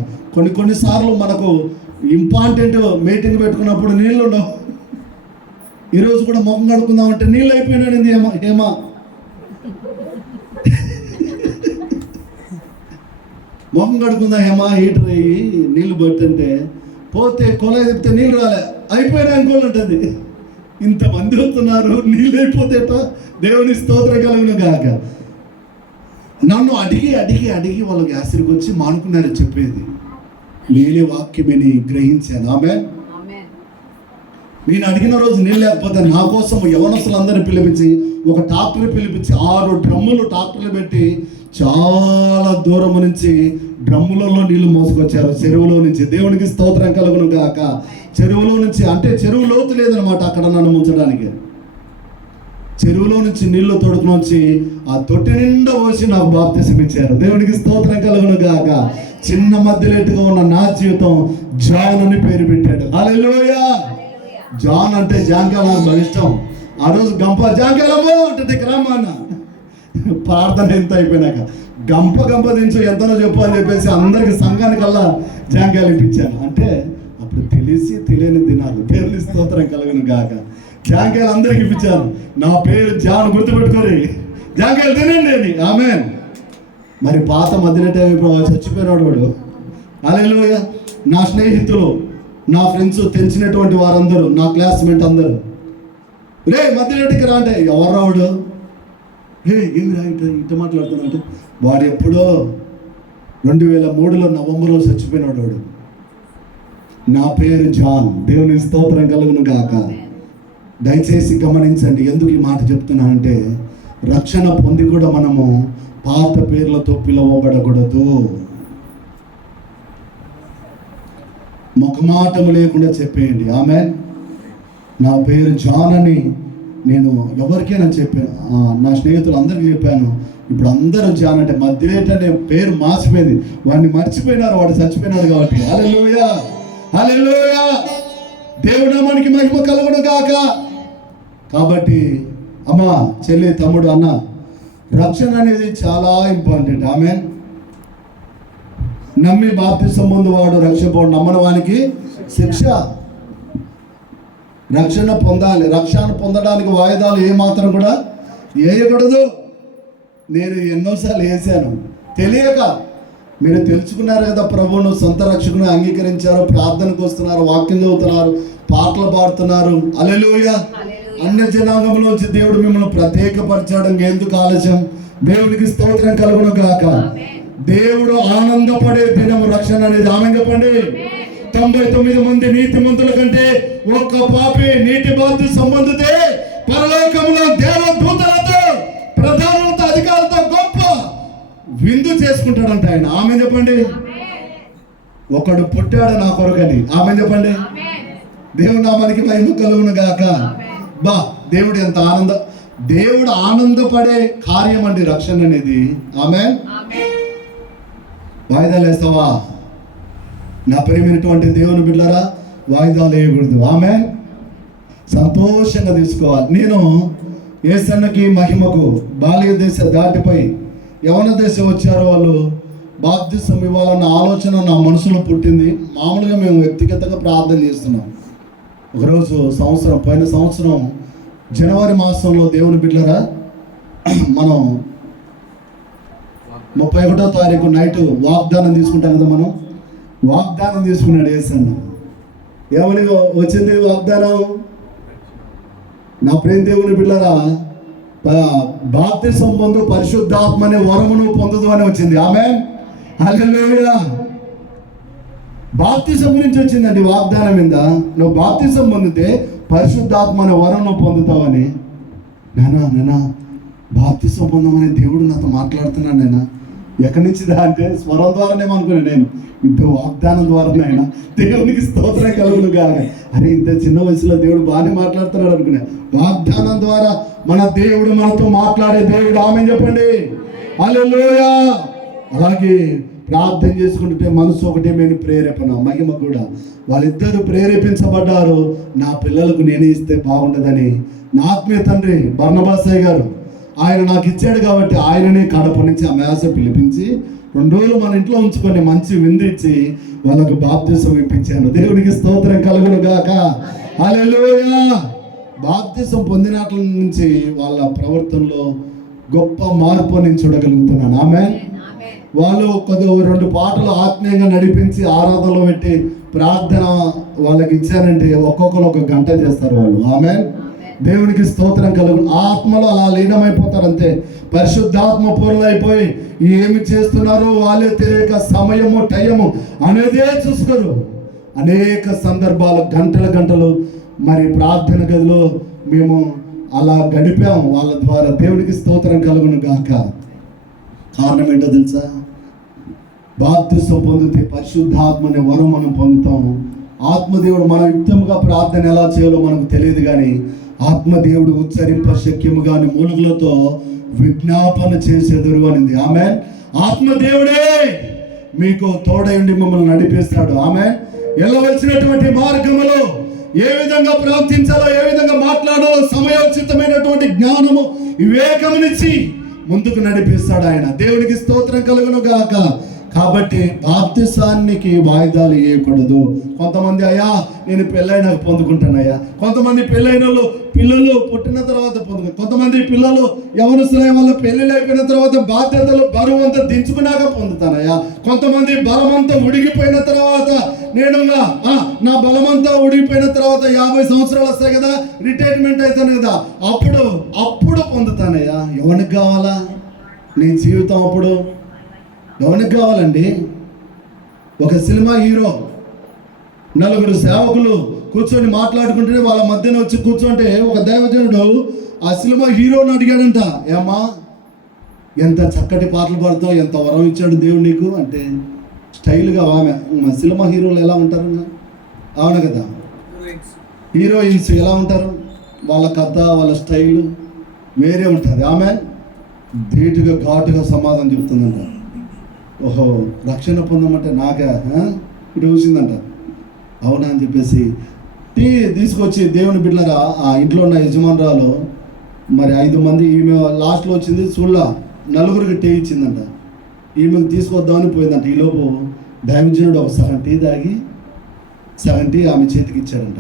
కొన్నిసార్లు మనకు ఇంపార్టెంట్ మీటింగ్ పెట్టుకున్నప్పుడు నీళ్ళు ఉండవు. ఈరోజు కూడా ముఖం కడుక్కుందామంటే నీళ్ళు అయిపోయినాడు. ఏమా ముఖం కడుక్కుందా హేమా, హీటర్ అయ్యి నీళ్ళు పట్టుంటే పోతే కొలాయి తిప్పితే నీళ్ళు రాలే, అయిపోయినా అనుకోని ఉంటుంది. ఇంతమంది వస్తున్నారు, నీళ్ళు అయిపోతేట. దేవుని స్తోత్రం కలుగును గాక. నన్ను అడిగి అడిగి అడిగి వాళ్ళకి ఆశ్చర్యకి వచ్చి మానుకున్నారు చెప్పేది. నేనే వాక్యమని గ్రహించాను. ఆమె నేను అడిగిన రోజు నేను లేకపోతే నా కోసం యవనస్తులందరినీ పిలిపించి ఒక ట్రాక్టర్ పిలిపించి 6 డ్రమ్ములు ట్రాక్టర్లు పెట్టి చాలా దూరం నుంచి డ్రమ్ములలో నీళ్లు మోసుకొచ్చారు చెరువులో నుంచి. దేవునికి స్తోత్రం కలుగును గాక. చెరువులో నుంచి అంటే చెరువు లోతు లేదనమాట అక్కడ నన్ను ముంచడానికి. చెరువులో నుంచి నీళ్లు తోడుకుని వచ్చి ఆ తొట్టి నిండా పోసి నాకు బాప్తిసం ఇచ్చారు. దేవునికి స్తోత్రం కలుగును గాక. చిన్న మధ్యలేటుగా ఉన్న నా జీవితం జాన్ అని పేరు పెట్టాడు. హల్లెలూయా. జాన్ అంటే జాంకాయ నాకు బాగా ఇష్టం. ఆ రోజు గంప జాంకాయలమ్మో అంటే గ్రామ అన్న ప్రార్థన ఎంత అయిపోయినాక గంప దించు ఎంతనో చెప్పు అని చెప్పేసి అందరికి సంఘానికల్లా జాంకాయలు ఇప్పించాను. అంటే అప్పుడు తెలిసి తెలియని దినాలు. దేవుని స్తోత్రం కలుగును గాక. జాంకాయలు అందరికి ఇప్పించాను. నా పేరు జాన్, గుర్తుపెట్టుకోరి, జాంకాయలు తినండి అని. ఆమేన్. మరి పాత మధ్యలో చచ్చిపోయినాడు వాడు. హల్లెలూయా. నా స్నేహితులు, నా ఫ్రెండ్స్, తెలిసినటువంటి వారందరూ, నా క్లాస్మేట్ అందరూ, రే మధ్యలోకి రా అంటే ఎవరు రావుడు, ఏమి రా ఇట్ట మాట్లాడుతున్నా అంటే వాడు ఎప్పుడో 2003 నవంబర్లో చచ్చిపోయినాడు వాడు. నా పేరు జాన్. దేవుని స్తోత్రం కలుగును గాక. దయచేసి గమనించండి, ఎందుకు ఈ మాట చెప్తున్నానంటే రక్షణ పొంది కూడా మనము పాత పేర్లతో పిలవబడకూడదు. ముఖమాటము లేకుండా చెప్పేయండి. ఆమేన్. నా పేరు జాన్ అని నేను ఎవరికైనా చెప్పాను, నా స్నేహితులు అందరికీ చెప్పాను. ఇప్పుడు అందరూ జాన్ అంటే మధ్యలేట అనే పేరు మార్చిపోయింది. వాడిని మర్చిపోయినారు, వాడు చచ్చిపోయినాడు కాబట్టి. హల్లెలూయా, హల్లెలూయా. దేవుడు మనకి మహిమ కలుగును గాక. కాబట్టి అమ్మా, చెల్లి, తమ్ముడు, అన్న, రక్షణ అనేది చాలా ఇంపార్టెంట్. ఆమేన్. నమ్మి బాప్తిసం పొందువాడు రక్షపోడు, నమ్మని వానికి శిక్ష. రక్షణ పొందాలి. రక్షణ పొందడానికి వాయిదాలు ఏమాత్రం కూడా వేయకూడదు. నేను ఎన్నోసార్లు వేసాను తెలియక. మీరు తెలుసుకున్నారు కదా, ప్రభువును సొంత రక్షకుని అంగీకరించారు, ప్రార్థనకు వస్తున్నారు, వాక్యం చదువుతున్నారు, పాటలు పాడుతున్నారు. హల్లెలూయా. అన్య జనాంగంలోంచి దేవుడు మిమ్మల్ని ప్రత్యేకపరచడం ఎందుకు ఆలస్యం? దేవునికి స్తోత్రం కలుగును గాక. దేవుడు ఆనందపడే దినము రక్షణ అనేది. ఆమేన్ చెప్పండి. 99 మంది నీతిమంతుల కంటే ఒక్క పాపి నీటి బాప్తిసం పొందితే పరలోకములో దేవదూతలతో, ప్రధానులతో, అధికారులతో గొప్ప విందు చేసుకుంటాడంట ఆయన. ఆమేన్ చెప్పండి. ఒకడు పుట్టాడు నా కొరకని. ఆమేన్ చెప్పండి. దేవుడు నామానికి మహిమ కలుగును గాక. బా, దేవుడు ఎంత దేవుడు ఆనందపడే కార్యం అండి రక్షణ అనేది. ఆమేన్. వాయిదాలు వేస్తావా? నా ప్రియమైనటువంటి దేవుని బిడ్డలారా, వాయిదాలు వేయకూడదు. ఆమేన్. సంతోషంగా తీసుకోవాలి. నేను యేసన్నకి మహిమకు బాల్య దశ దాటిపోయి యవన దశ వచ్చారో వాళ్ళు బాప్తిసం ఇవ్వాలన్న ఆలోచన నా మనసులో పుట్టింది. మామూలుగా మేము వ్యక్తిగతంగా ప్రార్థన చేస్తున్నాం. ఒకరోజు పోయిన సంవత్సరం జనవరి మాసంలో దేవుని బిడ్డలారా, మనం 31వ తారీఖు నైట్ వాగ్దానం తీసుకుంటాం కదా. మనం వాగ్దానం తీసుకున్నాడు యేసన్న. ఏమని వచ్చింది వాగ్దానం? నా ప్రేమ దేవుని బిడ్డలారా, బాప్తిసం పొందు, పరిశుద్ధాత్మ అనే వరమును పొందుదు అని వచ్చింది. ఆమేన్. హల్లెలూయా. బాప్తిసం గురించి వచ్చిందండి వాగ్దానం మీద. నువ్వు బాప్తిసం పొందితే పరిశుద్ధాత్మ అనే వరం నువ్వు పొందుతావని. నేనా బాప్తిసం పొందమని దేవుడు నాతో మాట్లాడుతున్నాను. నేనా ఎక్కడి నుంచిదా అంటే స్వరం ద్వారానే అనుకున్నాను నేను. ఇంత వాగ్దానం ద్వారానైనా దేవునికి స్తోత్రం కలుగును గాక. అరే, ఇంత చిన్న వయసులో దేవుడు బాగానే మాట్లాడుతున్నాడు అనుకున్నా. వాగ్దానం ద్వారా మన దేవుడు మనతో మాట్లాడే దేవుడు. ఆమేన్ చెప్పండి. హల్లెలూయా. అలాగే ప్రార్థన చేసుకుంటే మనసు ఒకటే మేము ప్రేరేపణ, మహిమ కూడా. వాళ్ళిద్దరూ ప్రేరేపించబడ్డారు. నా పిల్లలకు నేనే ఇస్తే బాగుండదని నా ఆత్మీయ తండ్రి బర్నబాసయ్య గారు ఆయన నాకు ఇచ్చాడు కాబట్టి ఆయననే కడప నుంచి ఆ మేస పిలిపించి 2 రోజులు మన ఇంట్లో ఉంచుకొని మంచి విందు ఇచ్చి వాళ్ళకు బాప్తిసం ఇప్పించాను. దేవునికి స్తోత్రం కలుగును గాక. హల్లెలూయా. బాప్తిసం పొందినట్ల నుంచి వాళ్ళ ప్రవర్తనలో గొప్ప మార్పు నేను చూడగలుగుతున్నాను. ఆమేన్. వాళ్ళు 2 పాటలు ఆత్మీయంగా నడిపించి ఆరాధనలో పెట్టి ప్రార్థన వాళ్ళకి ఇచ్చారంటే ఒక్కొక్కరు 1 గంట చేస్తారు వాళ్ళు. ఆమేన్. దేవునికి స్తోత్రం కలుగు. ఆత్మలో అలా లీనమైపోతారు అంతే. పరిశుద్ధాత్మ పూర్ణమైపోయి ఏమి చేస్తున్నారో వాళ్ళే తెలియక సమయము టైము అనేదే చూసుకోరు. అనేక సందర్భాలు గంటలు మరి ప్రార్థన గదిలో మేము అలా గడిపాము వాళ్ళ ద్వారా. దేవునికి స్తోత్రం కలుగును గాక. కారణం ఏంటో తెలుసా? బాప్తిసం పొందితే పరిశుద్ధాత్మ అనే వరం మనం పొందుతాము. ఆత్మదేవుడు మన యుక్తముగా ప్రార్థన ఎలా చేయాలో మనకు తెలియదు, కానీ ఆత్మదేవుడు ఉచ్చరింప శక్యముగా మూలుగులతో విజ్ఞాపన చేసేదురు అనింది. ఆమె ఆత్మదేవుడే మీకు తోడయుండి మిమ్మల్ని నడిపిస్తాడు. ఆమె వెళ్ళవలసినటువంటి మార్గములో ఏ విధంగా ప్రవర్తించాలో, ఏ విధంగా మాట్లాడాలో సమయోచితమైనటువంటి జ్ఞానము వివేకమునిచ్చి ముందుకు నడిపిస్తాడు ఆయన. దేవునికి స్తోత్రం కలుగును గాక. కాబట్టి బాప్తిసానికి వాయిదాలు వేయకూడదు. కొంతమంది అయ్యా నేను పెళ్ళైనాక పొందుకుంటానయ్యా, కొంతమంది పెళ్ళైన వాళ్ళు పిల్లలు పుట్టిన తర్వాత పొందుకుంటారు, కొంతమంది పిల్లలు యవనస్తులైన వాళ్ళు పెళ్ళిళ్ళు అయిపోయిన తర్వాత బాధ్యతలు బరువు అంతా దించుకున్నాక పొందుతానయ్యా, కొంతమంది బలమంతా ఉడిగిపోయిన తర్వాత నా బలమంతా ఉడిగిపోయిన తర్వాత 50 సంవత్సరాలు వస్తాయి కదా, రిటైర్మెంట్ అవుతాను కదా, అప్పుడు పొందుతానయ్యా. ఎవరికి కావాలా నీ జీవితం? అప్పుడు ఎవరికి కావాలండి? ఒక సినిమా హీరో నలుగురు సేవకులు కూర్చొని మాట్లాడుకుంటే వాళ్ళ మధ్యన వచ్చి కూర్చుంటే ఒక దైవజనుడు ఆ సినిమా హీరోని అడిగాడంట, ఏమ్మా ఎంత చక్కటి పాటలు పాడతావు, ఎంత వరం ఇచ్చాడు దేవుడు నీకు అంటే, స్టైల్గా ఆమె సినిమా హీరోలు ఎలా ఉంటారు? అవును కదా, హీరోయిన్స్ ఎలా ఉంటారు? వాళ్ళ కథ వాళ్ళ స్టైల్ వేరే ఉంటుంది. ఆమె ధీటుగా ఘాటుగా సమాధానం చెప్తుందంట. ఓహో రక్షణ పొందమంటే నాకే ఇటు చూసిందంట. అవునా అని చెప్పేసి టీ తీసుకొచ్చి దేవుని బిడ్డలారా ఆ ఇంట్లో ఉన్న యజమానురాలు మరి 5 మంది, ఈమె లాస్ట్లో వచ్చింది చూడలా, 4గురికి టీ ఇచ్చిందంట. ఈమెకు తీసుకొద్దామని పోయిందంట. ఈలోపు దైవజనుడు ఒక సగం టీ తాగి సగం టీ ఆమె చేతికి ఇచ్చాడంట.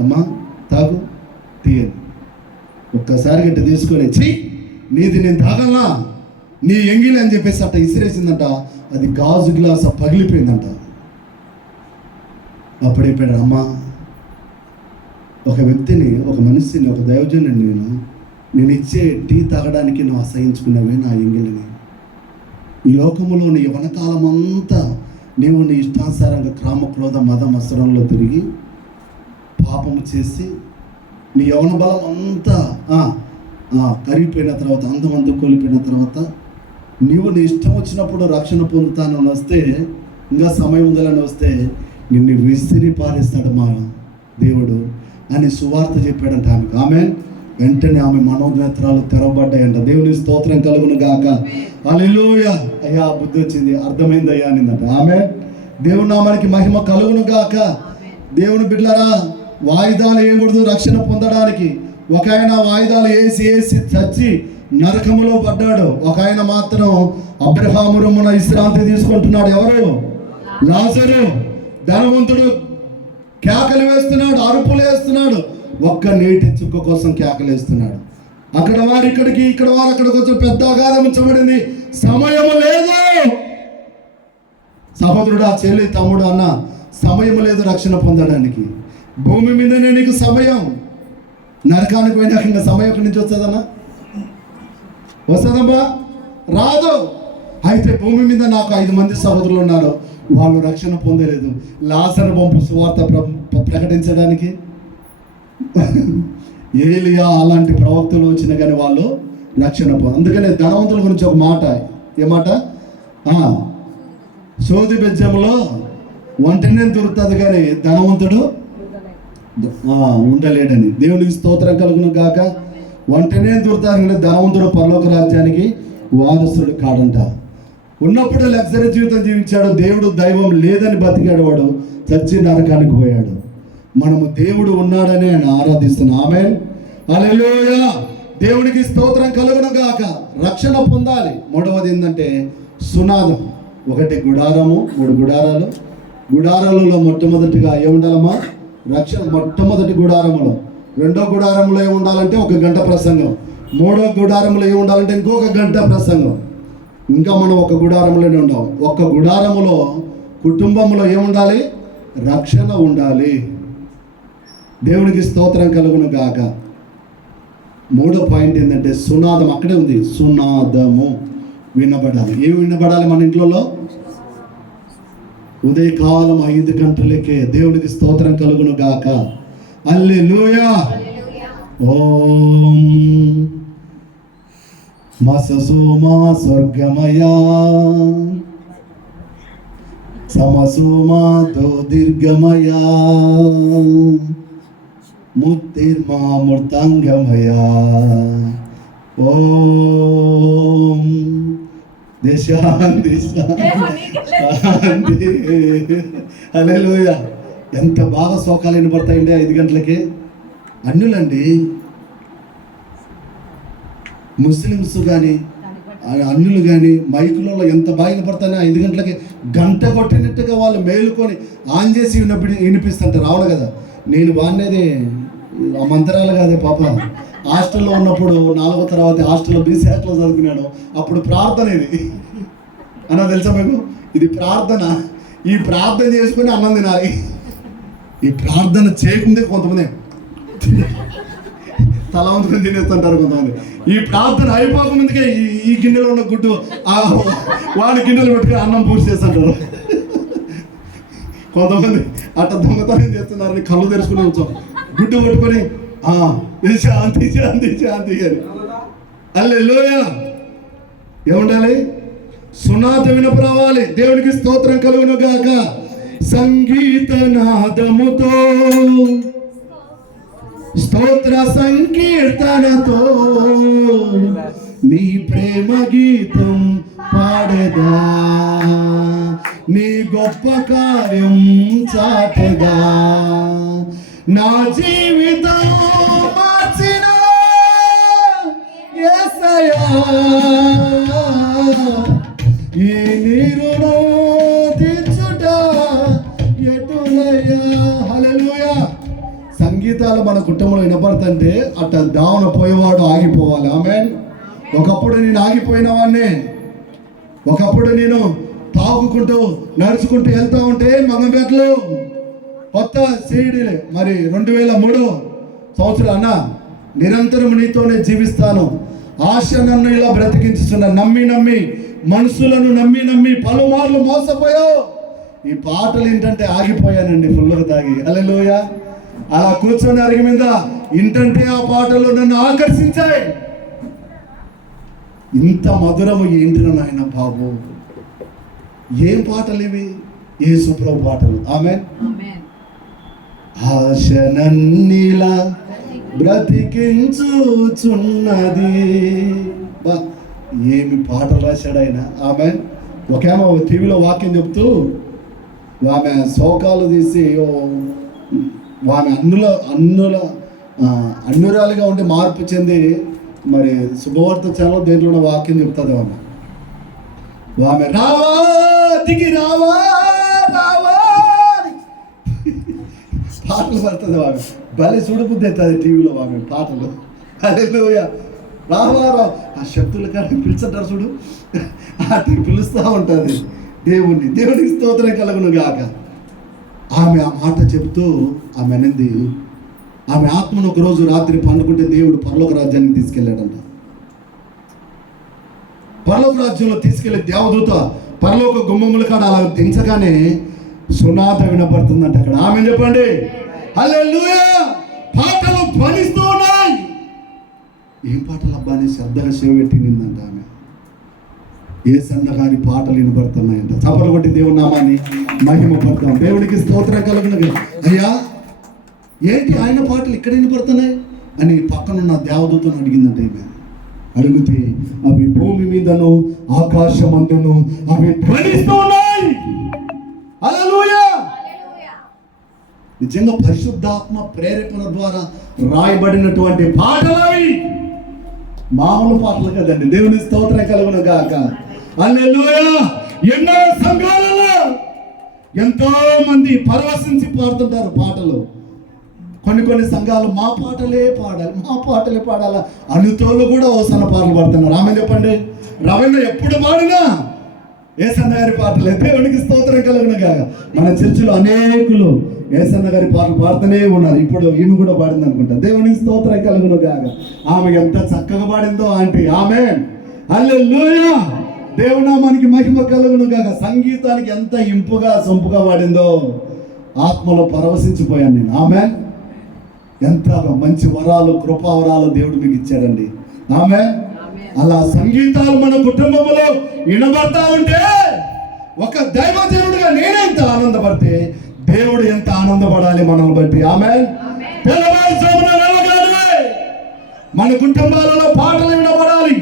అమ్మా తాగు టీ అని. ఒక్కసారి గట్టి తీసుకొని నీది నేను తాగలనా, నీ ఎంగిలి అని చెప్పేసి అట్ట ఇసిరేసిందంట. అది గాజు గ్లాస్ పగిలిపోయిందంట. అప్పుడైపోయాడు, అమ్మా ఒక వ్యక్తిని, ఒక మనిషిని, ఒక దైవజనుని నేను ఇచ్చే టీ తాగడానికి నువ్వు అసహించుకున్నావే నా ఎంగిలిని. ఈ లోకములోని యవనకాలం అంతా నీవు నీ ఇష్టానుసారంగా క్రామ క్రోధ మద మత్సరంలో తిరిగి పాపము చేసి నీ యవన బలం అంతా కరిగిపోయిన తర్వాత, అందమంతా కోల్పోయిన తర్వాత నీవు నీ ఇష్టం వచ్చినప్పుడు రక్షణ పొందుతానని వస్తే, ఇంకా సమయం ఉందని వస్తే నిన్ను విసిరి పారేస్తాడు మా దేవుడు అని సువార్త చెప్పాడంట ఆమెకు. ఆమె వెంటనే ఆమె మనోనేత్రాలు తెరవబడ్డాయంట. దేవుని స్తోత్రం కలుగును గాక. హల్లెలూయా. అయ్యా బుద్ధి వచ్చింది, అర్థమైంది అయ్యా అనిందంట. ఆమె దేవుని నామానికి మహిమ కలుగును గాక. దేవుని బిడ్డలారా, వాయిదాలు వేయకూడదు రక్షణ పొందడానికి. ఒక ఆయన వాయిదాలు వేసి చచ్చి నరకములో పడ్డాడు. ఒక ఆయన మాత్రం అబ్రహాము రొమ్మున విశ్రాంతి తీసుకుంటున్నాడు. ఎవరు? లాజరు. ధనవంతుడు కేకలు వేస్తున్నాడు, అరుపులు వేస్తున్నాడు, ఒక్క నీటి చుక్క కోసం కేకలు వేస్తున్నాడు. అక్కడ వారు ఇక్కడికి, ఇక్కడ వారు అక్కడికి వచ్చి పెద్ద అగాధం ఉంచబడింది, సమయం లేదు. సహోదరుడు, ఆ చెల్లి, తమ్ముడు, అన్న, సమయం లేదు రక్షణ పొందడానికి. భూమి మీదనే నీకు సమయం. నరకానికి పోయినాక ఇంకా సమయం ఎక్కడి నుంచి వస్తుందన్నా? వస్తుందమ్మా? రాదు. అయితే భూమి మీద నాకు 5 మంది సహోదరులు ఉన్నారు, వాళ్ళు రక్షణ పొందలేదు. లాజరు పంపు సువార్త ప్రకటించడానికి. ఏలియా అలాంటి ప్రవక్తలు వచ్చినా కానీ వాళ్ళు రక్షణ అందుకనే ధనవంతుల గురించి ఒక మాట, ఏమాట? సోది బెజ్జంలో ఒంటనే దొరుకుతుంది కానీ ధనవంతుడు ఉండలేడని. దేవునికి స్తోత్రం కలుగును గాక. ఒంటనే దొరుకుతాడు కానీ ధనవంతుడు పరలోక రాజ్యానికి వారసుడు కాడంట. ఉన్నప్పుడు లగ్జరీ జీవితం జీవించాడు, దేవుడు దైవం లేదని బతికాడు, వాడు చచ్చి నరకానికి పోయాడు. మనము దేవుడు ఉన్నాడని ఆయన ఆరాధిస్తున్నాం. ఆమేన్, హల్లెలూయా. దేవునికి స్తోత్రం కలుగును గాక. రక్షణ పొందాలి. మూడవది ఏంటంటే సునాదం. 1 గుడారము, 3 గుడారాలు. గుడారాలలో మొట్టమొదటిగా ఏముండాలమ్మా? రక్షణ. మొట్టమొదటి గుడారములో, 2వ గుడారంలో ఏముండాలంటే 1 గంట ప్రసంగం, 3వ గుడారంలో ఏముండాలంటే ఇంకొక గంట ప్రసంగం. ఇంకా మనం 1 గుడారంలోనే ఉండాం. 1 గుడారములో కుటుంబంలో ఏముండాలి? రక్షణ ఉండాలి. దేవునికి స్తోత్రం కలుగును గాక. 3వ పాయింట్ ఏంటంటే సునాదం. అక్కడే ఉంది, సునాదము వినబడాలి. ఏమి వినబడాలి మన ఇంట్లో? ఉదయకాలం 5 గంటలకే. దేవునికి స్తోత్రం కలుగును గాక. హల్లెలూయా. ఓం మససోమా స్వర్గమయా సమసోమా దీర్ఘమయా ముత్తిర్మా మూర్తాంగమయా ఓం శాంతి శాంతి. హల్లెలూయా. ఎంత బాగా శోకాలు వినపడతాయండి 5 గంటలకి. అన్యులండి, ముస్లిమ్స్ కానీ అన్యులు కానీ మైకులలో ఎంత బాగా వినపడతాయో 5 గంటలకి గంట కొట్టినట్టుగా వాళ్ళు మేలుకొని ఆన్ చేసి వినిపిస్తుంటారు. అవును కదా. నేను వాడినది ఆ మంత్రాలు కాదే పాప. హాస్టల్లో ఉన్నప్పుడు 4వ తరగతి హాస్టల్లో బీసీ హాస్టల్లో చదువుకున్నాడు. అప్పుడు ప్రార్థన ఇది అన్న తెలుసా మీకు? ఇది ప్రార్థన. ఈ ప్రార్థన చేసుకుని అన్నం తినాలి. ఈ ప్రార్థన చేయకుందే కొంతమంది తల వంచుకొని తినేస్తుంటారు కొంతమంది. ఈ ప్రార్థన అయిపోకముందుకే ఈ గిన్నెలో ఉన్న గుడ్డు వాడి గిన్నెలు పెట్టుకుని అన్నం పూర్తి చేస్తుంటారు. కొంతమంది అట్ట దొంగతనం చేస్తున్నారని కళ్ళు తెరుచుకుని వచ్చాం, గుడ్డు పట్టుకొని శాంతి శాంతి శాంతి అని. హల్లెలూయా. ఏముండాలి? సునాద వినపరావాలి. దేవునికి స్తోత్రం కలుగును గాక. సంగీత నాదముతో స్తోత్ర సంకీర్తనతో నీ ప్రేమ గీతం పాడేదా, నీ గొప్ప కార్యం చాటెదా. నా జీవితం మార్చిన యేసయ్యా, ఈ నీరును తీర్చుట ఎటులయ్యా. హల్లెలూయా. సంగీతాలు మన కుటుంబంలో వినపడుతుంటే అట్ట దావన పోయేవాడు ఆగిపోవాలి. ఆమేన్. ఒకప్పుడు నేను ఆగిపోయిన వాడినే. ఒకప్పుడు నేను తాగుకుంటూ నడుచుకుంటూ వెళ్తా ఉంటే మంగంపేటలో కొత్త సీడీలే మరి 2003 సంవత్సరం అన్న నిరంతరం నీతోనే జీవిస్తాను, ఆశ నన్ను ఇలా బ్రతికించుతున్నా, నమ్మి మనుషులను నమ్మి పలుమార్లు మోసపోయావు. ఈ పాటలు ఏంటంటే ఆగిపోయానండి ఫుల్లుగా తాగి. హల్లెలూయా. అలా కూర్చొని అరిగి మీద ఏంటంటే ఆ పాటలు నన్ను ఆకర్షించాయి. ఇంత మధురము ఏంటిన నాయన బాబు, ఏం పాటలు ఇవి? యేసు ప్రభు పాటలు. ఆమేన్. ఆశనన్నిలా బ్రతికించుచున్నది. బా ఏమి పాటలు రాశాడు ఆయన. ఆమెన్. ఒకేమో టీవీలో వాక్యం చెప్తూ ఆమె శోకాలు తీసి ఆమె అన్నురాలుగా ఉండి మార్పు చెంది మరి శుభవార్త ఛానల్ దేంట్లో వాక్యం చెప్తుంది. ఆమె రావా దిగి రావా పాటలు పడుతుంది. ఆమె భలే చూడబుద్ధి అవుతుంది టీవీలో ఆమె పాటలు. హల్లెలూయా. రావా ఆ శక్తుల కానీ పిలుచుంటారు చూడు, అటు పిలుస్తూ ఉంటుంది దేవునికి స్తోత్రం కలుగును గాక. ఆమె ఆ మాట చెప్తూ ఆమె అనేది ఆమె ఆత్మను ఒకరోజు రాత్రి పండుకుంటే దేవుడు పరలోక రాజ్యానికి తీసుకెళ్ళాడంట. పరలోక రాజ్యంలో తీసుకెళ్లి దేవదూత పరలోక గుమ్మముల కాడ అలా దించగానే సునాద వినపడుతుందంట అక్కడ. ఆమె చెప్పండి. హల్లెలూయా. పాటలు ధ్వనిస్తూ ఉన్నాయి. ఏం పాటలు అబ్బా అని శ్రద్ధగా సేవెట్టిందంట ఆమె. యేసన్న గారి పాటలు వినపడుతున్నాయంట. చప్పట్లు కొట్టి దేవుని నామాన్ని మహిమ పడతాం. దేవునికి స్తోత్రం కలుగును. అయ్యా ఏంటి ఆయన పాటలు ఇక్కడ వినపడుతున్నాయి అని పక్కనున్న దేవదూతను అడిగిందంట. ఈమె అడిగితే అవి భూమి మీదను ఆకాశమందును అవి ధ్వనిస్తూ ఉన్నాయి. హల్లెలూయా. నిజంగా పరిశుద్ధాత్మ ప్రేరేపణ ద్వారా రాయబడినటువంటి పాటలు అవి. మామూలు పాటలు కదండి. దేవుని స్తోత్రం కలుగును గాక. హల్లెలూయా. ఎన్నో సంఘాలలో ఎంతో మంది పరవశించి పాడుతుంటారు పాటలు. కొన్ని సంఘాలు మా పాటలే పాడాలా అనుతోళ్ళు కూడా ఓసన్న పాటలు పాడుతున్నారు. ఆమె చెప్పండి. రవీంద్ర ఎప్పుడు పాడినా యేసన్న గారి పాటలే. దేవునికి స్తోత్రం కలుగును గాక. మన చర్చిలో అనేకులు యేసన్న గారి పాటలు పాడుతూనే ఉన్నారు. ఇప్పుడు ఈమె కూడా పాడింది అనుకుంటా. దేవునికి స్తోత్రం కలుగును గాక. ఆమె ఎంత చక్కగా పాడిందో ఆంటీ. ఆమేన్. హల్లెలూయా. దేవునామానికి మహిమ కలుగును గాక. సంగీతానికి ఎంత ఇంపుగా సొంపుగా పాడిందో ఆత్మలో పరవశించిపోయాను నేను. ఆమేన్. ఎంత మంచి వరాలు కృపావరాలు దేవుడు మీకు ఇచ్చాడండి. ఆమేన్. అలా సంగీతాలు మన కుటుంబంలో వినబడతా ఉంటే ఒక దైవజనుడిగా నేనెంత ఆనందపడితే దేవుడు ఎంత ఆనందపడాలి మనల్ని బట్టి. ఆమేన్. తెల్లవారుజామున లేవగానే మన కుటుంబాలలో పాటలు వినబడాలి.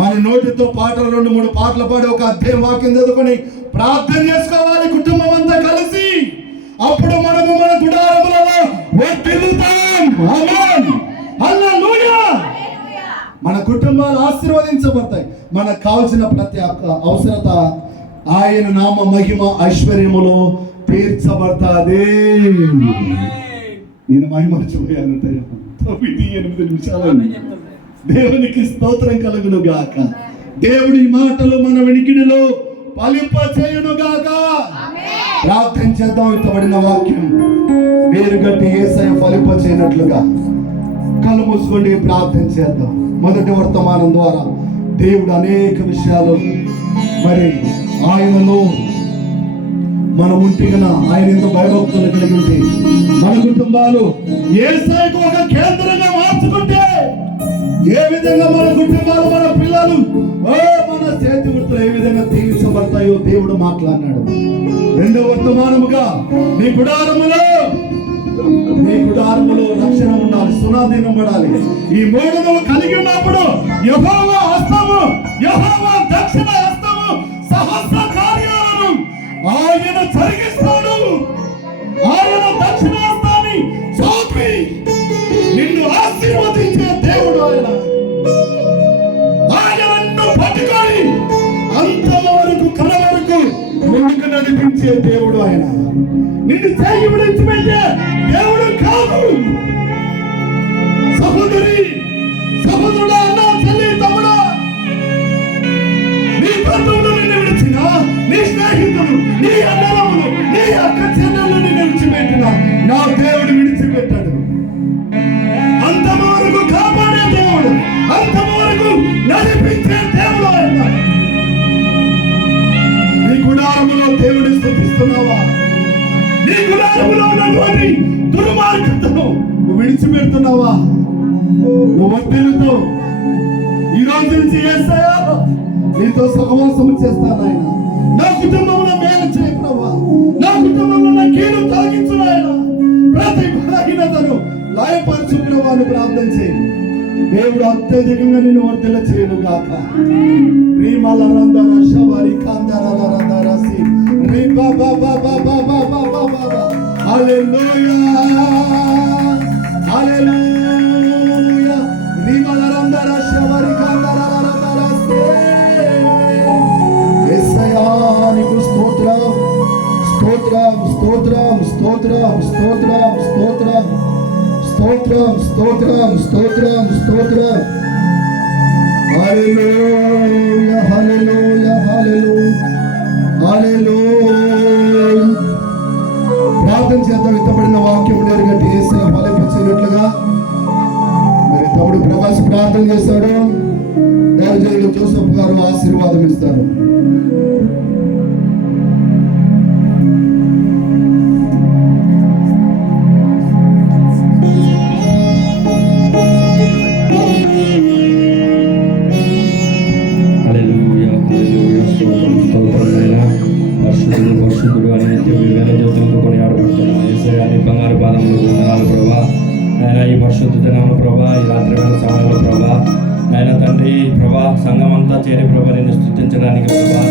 మన నోటితో పాటలు 2-3 పాటలు పాడి ఒక అధ్యాయం వాక్యం చదువుకొని ప్రార్థన చేసుకోవాలి కుటుంబం అంతా కలిసి. అప్పుడు మనము మన గుడారములలో వర్ధిల్లుతాం. ఆమేన్. హల్లెలూయా. మన కుటుంబాలు ఆశీర్వదించబడతాయి. మనకు కావాల్సిన ప్రతి అవసరత ఆయన నామ మహిమ ఐశ్వర్యములో తీర్చబడతాది. నేను మహిమర్చిపోయాను. 9-8 నిమిషాలు. దేవునికి స్తోత్రం కలుగును గాక. దేవుడి మాటలు మన వినికిడిలో ఫలింప చేయును గాక. ప్రార్థన చేద్దాం. ఇవ్వబడిన వాక్యం వేరుగట్టి యేసయ్య ఫలింప చేయనట్లుగా కళ్ళు మూసుకొని ప్రార్థన చేద్దాం. మొదటి వర్తమానం ద్వారా దేవుడు అనేక విషయాలు మరి ఆయనలో మనం ఉంటిగన ఆయన ఎంతో భయభక్తులు కలిగి ఉంటే మన కుటుంబాలు యేసయ్యకు ఒక కేంద్రంగా మార్చుకుంటే ఏ విధంగా మన కుటుంబాలు మన పిల్లలు మన చేతి వృత్తులు ఏ విధంగా తీర్చబడతాయో దేవుడు మాట్లాడినాడు. రెండో వర్తమానముగా నీ గుడారములో రక్షణ ఉండాలి, సునాదీనం పడాలి. ఈ 3 నువ్వు కలిగి ఉన్నప్పుడు యెహోవా హస్తము, యెహోవా దక్షిణ హస్తము సహస్ర కార్యాలను ఆయన జరిగిస్తాడు. ఆయన దక్షిణ హస్తాన్ని చాపి నిన్ను ఆశీర్వదించే దేవుడు ఆయన నన్ను పట్టుకొని అంతల వరకు కల వరకు ముందుకు నడిపించే దేవుడు ఆయన. నిన్ను చేయి విడిచిపెట్టే దేవుడు కాదు. సహోదరుడా, అన్న, చెల్లి, తమ్ముడా, నీ బంధువులు నిన్ను విడిచిన, నీ స్నేహితులు, నీ అన్నదమ్ములు, నీ అక్క చెల్లెలు నిన్ను విడిచిపెట్టిన నా దేవుడు విడిచిపెట్టాడు. అంతమ వరకు కాపాడే దేవుడు, అంతమ వరకు నడిపించే దేవుడు ఆయన. నీ గుడారములో దేవుడిని స్తుతిస్తున్నావా? నీ గుడారములో ఉన్నటువంటి దుర్మార్గతను నువ్వు విడిచిపెడుతున్నావా? నువ్వు వడ్డీలతో ఈ రోజు నుంచి యేసయ్యా నీతో సహవాసం చేస్తాను ఆయన. నా కుటుంబంలో మేలు చేయ ప్రభువా. నా కుటుంబంలో నా కీడు తొలగించు ఆయన. ప్రతి బలహీనతను లయపరచు ప్రభువా అని ప్రార్థన చేయి. దేవుడు అత్యధికంగా నిన్ను వర్ధిల్ల చేయను గాక. రీమల రందర శబరి కందరల రందరసి రీ బాబా బాబా బాబా బాబా బాబా. హల్లెలూయా, హల్లెలూయా. రీమల రందర శబరి కందరల రందరసి. యేసయ్యా నీకు స్తోత్రం, స్తోత్రం, స్తోత్రం, స్తోత్రం, స్తోత్రం, స్తోత్రం, స్తోత్రం, స్తోత్రం, స్తోత్రం, స్తోత్రం. హల్లెలూయా, హల్లెలూయా, హల్లెలూయా, హల్లెలూయా. ప్రార్థన చేద్దాం. ఇత్తబడిన వాక్యం నేరుగట్టి యేసయ్య ఫలింపచేయనట్లుగా మరి తమ్ముడు ప్రకాశ్ ప్రార్థన చేస్తాడు. దైవజనులు జోసెఫ్ గారు ఆశీర్వాదం ఇస్తారు. పరిశుద్ధుడు అని వేల జ్యోతులతో కొని ఆడబడుతున్నాం. యేసయ్యాన్ని బంగారు పాదములు వందనాలు ప్రభా. ఆయన ఈ పరిశుద్ధ దినమును ప్రభా, ఈ రాత్రి వేళ సమయంలో ప్రభా, ఆయన తండ్రి ప్రభా సంఘం అంతా చేరి ప్రభా నిన్ను స్తుతించడానికి ప్రభా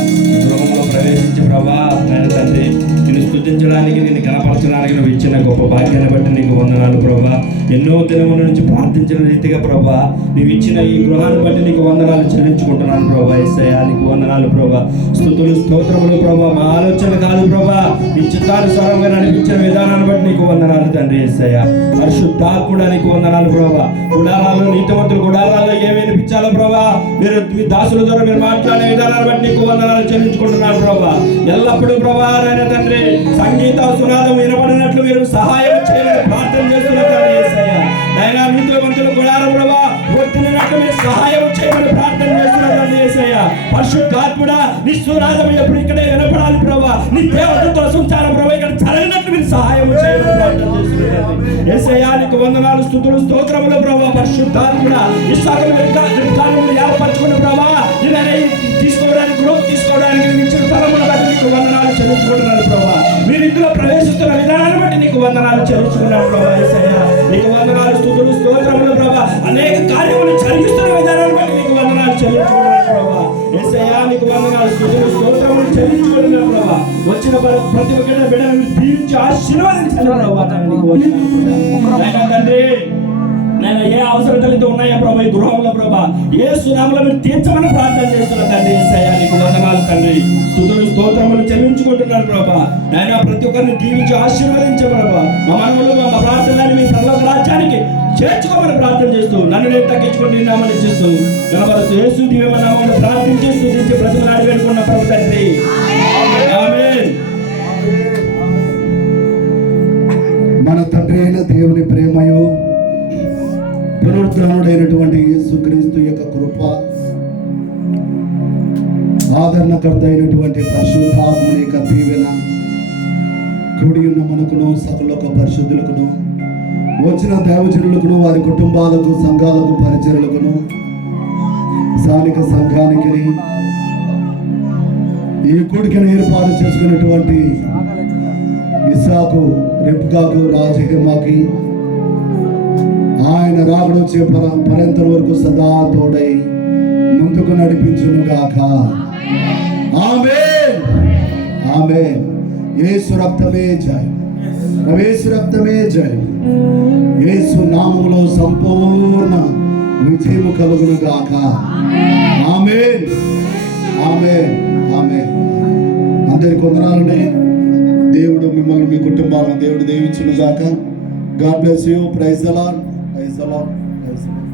గృహంలో ప్రవేశించి ప్రభా ఆయన తండ్రి నిన్ను స్తుతించడానికి, నిన్ను కనపరచడానికి నువ్వు ఇచ్చిన గొప్ప భాగ్యాన్ని బట్టి నీకు వందనాలు ప్రభా. ఎన్నో దినముల నుంచి ప్రార్థించిన రీతిగా ప్రభా నీవు ఇచ్చిన ఈ గృహాన్ని బట్టి నీకు వందనాలు చెల్లించుకుంటున్నాను ప్రభా. యేసయ్యా నీకు వందనాలు ప్రభా. స్తుతులు స్తోత్రములు ప్రభా. మా ఆలోచన కాదు ప్రభా, నీ చిత్తానుసారంగా నడిపించిన విధానాన్ని బట్టి నీకు వందనాలు తండ్రి. యేసయ్యా పరిశుద్ధాత్ముడా నీకు వందనాలు ప్రభా. గుడారాల్లో నీతిమంతులు గుడారాల్లో ఏమి వినిపించాలో ప్రభా, మీరు మీ దాసుల ద్వారా మీరు మాట్లాడే విధానాన్ని బట్టి నీకు వందనాలు చెల్లించుకుంటున్నారు ప్రభా. ఎల్లప్పుడూ ప్రభా నాయన తండ్రి సంగీత సునాదం వినపడినట్లు మీరు సహాయం చేయమని ప్రార్థన చేస్తున్నారు తండ్రి. యేసయ్యా నాయనా నీతిమంతుల గుడారం ప్రభా ఒట్టినట్లు మీరు సహాయం చేయమని ప్రార్థన చేస్తున్నారు తండ్రి. యేసయ్యా పరిశుద్ధాత్ముడా నీ సునాదం ఎప్పుడు ఇక్కడే వినపడాలి ప్రభా. నీ దేవతతో సంచారం ప్రభా ఇక్కడ జరగనట్లు మీరు సహాయం చేయమని ప్రార్థన చేస్తున్నారు తండ్రి. యేసయ్యా నీకు వందనాలు, స్తుతులు, స్తోత్రములు ప్రభా. పరిశుద్ధాత్ముడా ఇస్సాకును కాలంలో ఏర్పరచుకున్న ప్రభా, ఇలానే తీసుకోవడానికి గ్రోత్ తీసుకోవడానికి మీరు ఇచ్చిన తలమును బట్టి నీకు వందనాలు చెల్లించుకుంటున్నాను ప్రభా. మీరు ఇందులో ప్రవేశిస్తున్న విధానాన్ని బట్టి నీకు వందనాలు చెల్లించుకున్నాను ప్రభా. యేసయ్యా నీకు వందనాలు, స్తుతులు, స్తోత్రములు ప్రభా. అనేక కార్యములు జరిగిస్తున్న విధానాన్ని బట్టి నీకు వందనాలు చెల్లించుకున్నాను ప్రభా. యేసయ్యా నీకు వందనాలు, స్తుతులు, స్తోత్రములు చెల్లించుకున్నాను ప్రభా. వచ్చిన ప్రతి ఒక్కరి బిడ్డను దీవించి ఆశీర్వదించాను ప్రభా. నీకు వందనాలు తండ్రి. నేను ఏ అవసరతలతో ఉన్నాయా ప్రభా ఈ గృహంలో ప్రభా, ఏ సునామలో మీరు తీర్చమని ప్రార్థన చేస్తున్నా తండ్రి. యేసయ్యా నీకు వందనాలు తండ్రి, స్తుతులు, స్తోత్రములు చెల్లించుకుంటున్నాను ప్రభా. నాయన ప్రతి ఒక్కరిని దీవించి ఆశీర్వదించే ప్రభా. మా మనవులు మా ప్రార్థనని మీ పరలోక రాజ్యానికి చేర్చుకోమని ప్రార్థన చేస్తూ నన్ను నేను తగ్గించుకుని నామని చేస్తూ కనబడుతూ యేసు దివ్యమైన నామములో ప్రార్థించి స్తుతించి ప్రతిమలాడి వేడుకున్న ప్రభు తండ్రి. ఆమేన్. మన తండ్రి అయిన దేవుని ప్రేమయు పునరుద్ధానుడైనటువంటి యేసుక్రీస్తు యొక్క కృప, ఆదరణకర్త అయినటువంటి పరిశుద్ధాత్ముని యొక్క దీవెన కూడి ఉన్న మనకును సకలొక పరిశుద్ధులకును వచ్చిన దైవజనులకును వారి కుటుంబాలకు సంఘాలకు పరిచరులకును స్థానిక సంఘానికి ఈ కూడికను ఏర్పాటు చేసుకున్నటువంటి ఇస్సాకు, రెబ్కాకు, రాజహేమాకి ఆయన రాకడొచ్చే పర్యంతం వరకు సదా తోడై ముందుకు నడిపించును గాక. ఆమేన్. ఆమేన్. యేసు రక్తమే జయం, యేసు రక్తమే జయం. యేసు నామములో సంపూర్ణ విజయము కలుగును గాక. ఆమేన్. ఆమేన్. ఆమేన్. అందరికి వందనాలండి. దేవుడు మిమ్మల్ని మీ కుటుంబాలను దేవుడు దీవించును గాక. God bless you. Praise the Lord. Praise the Lord. Praise the Lord.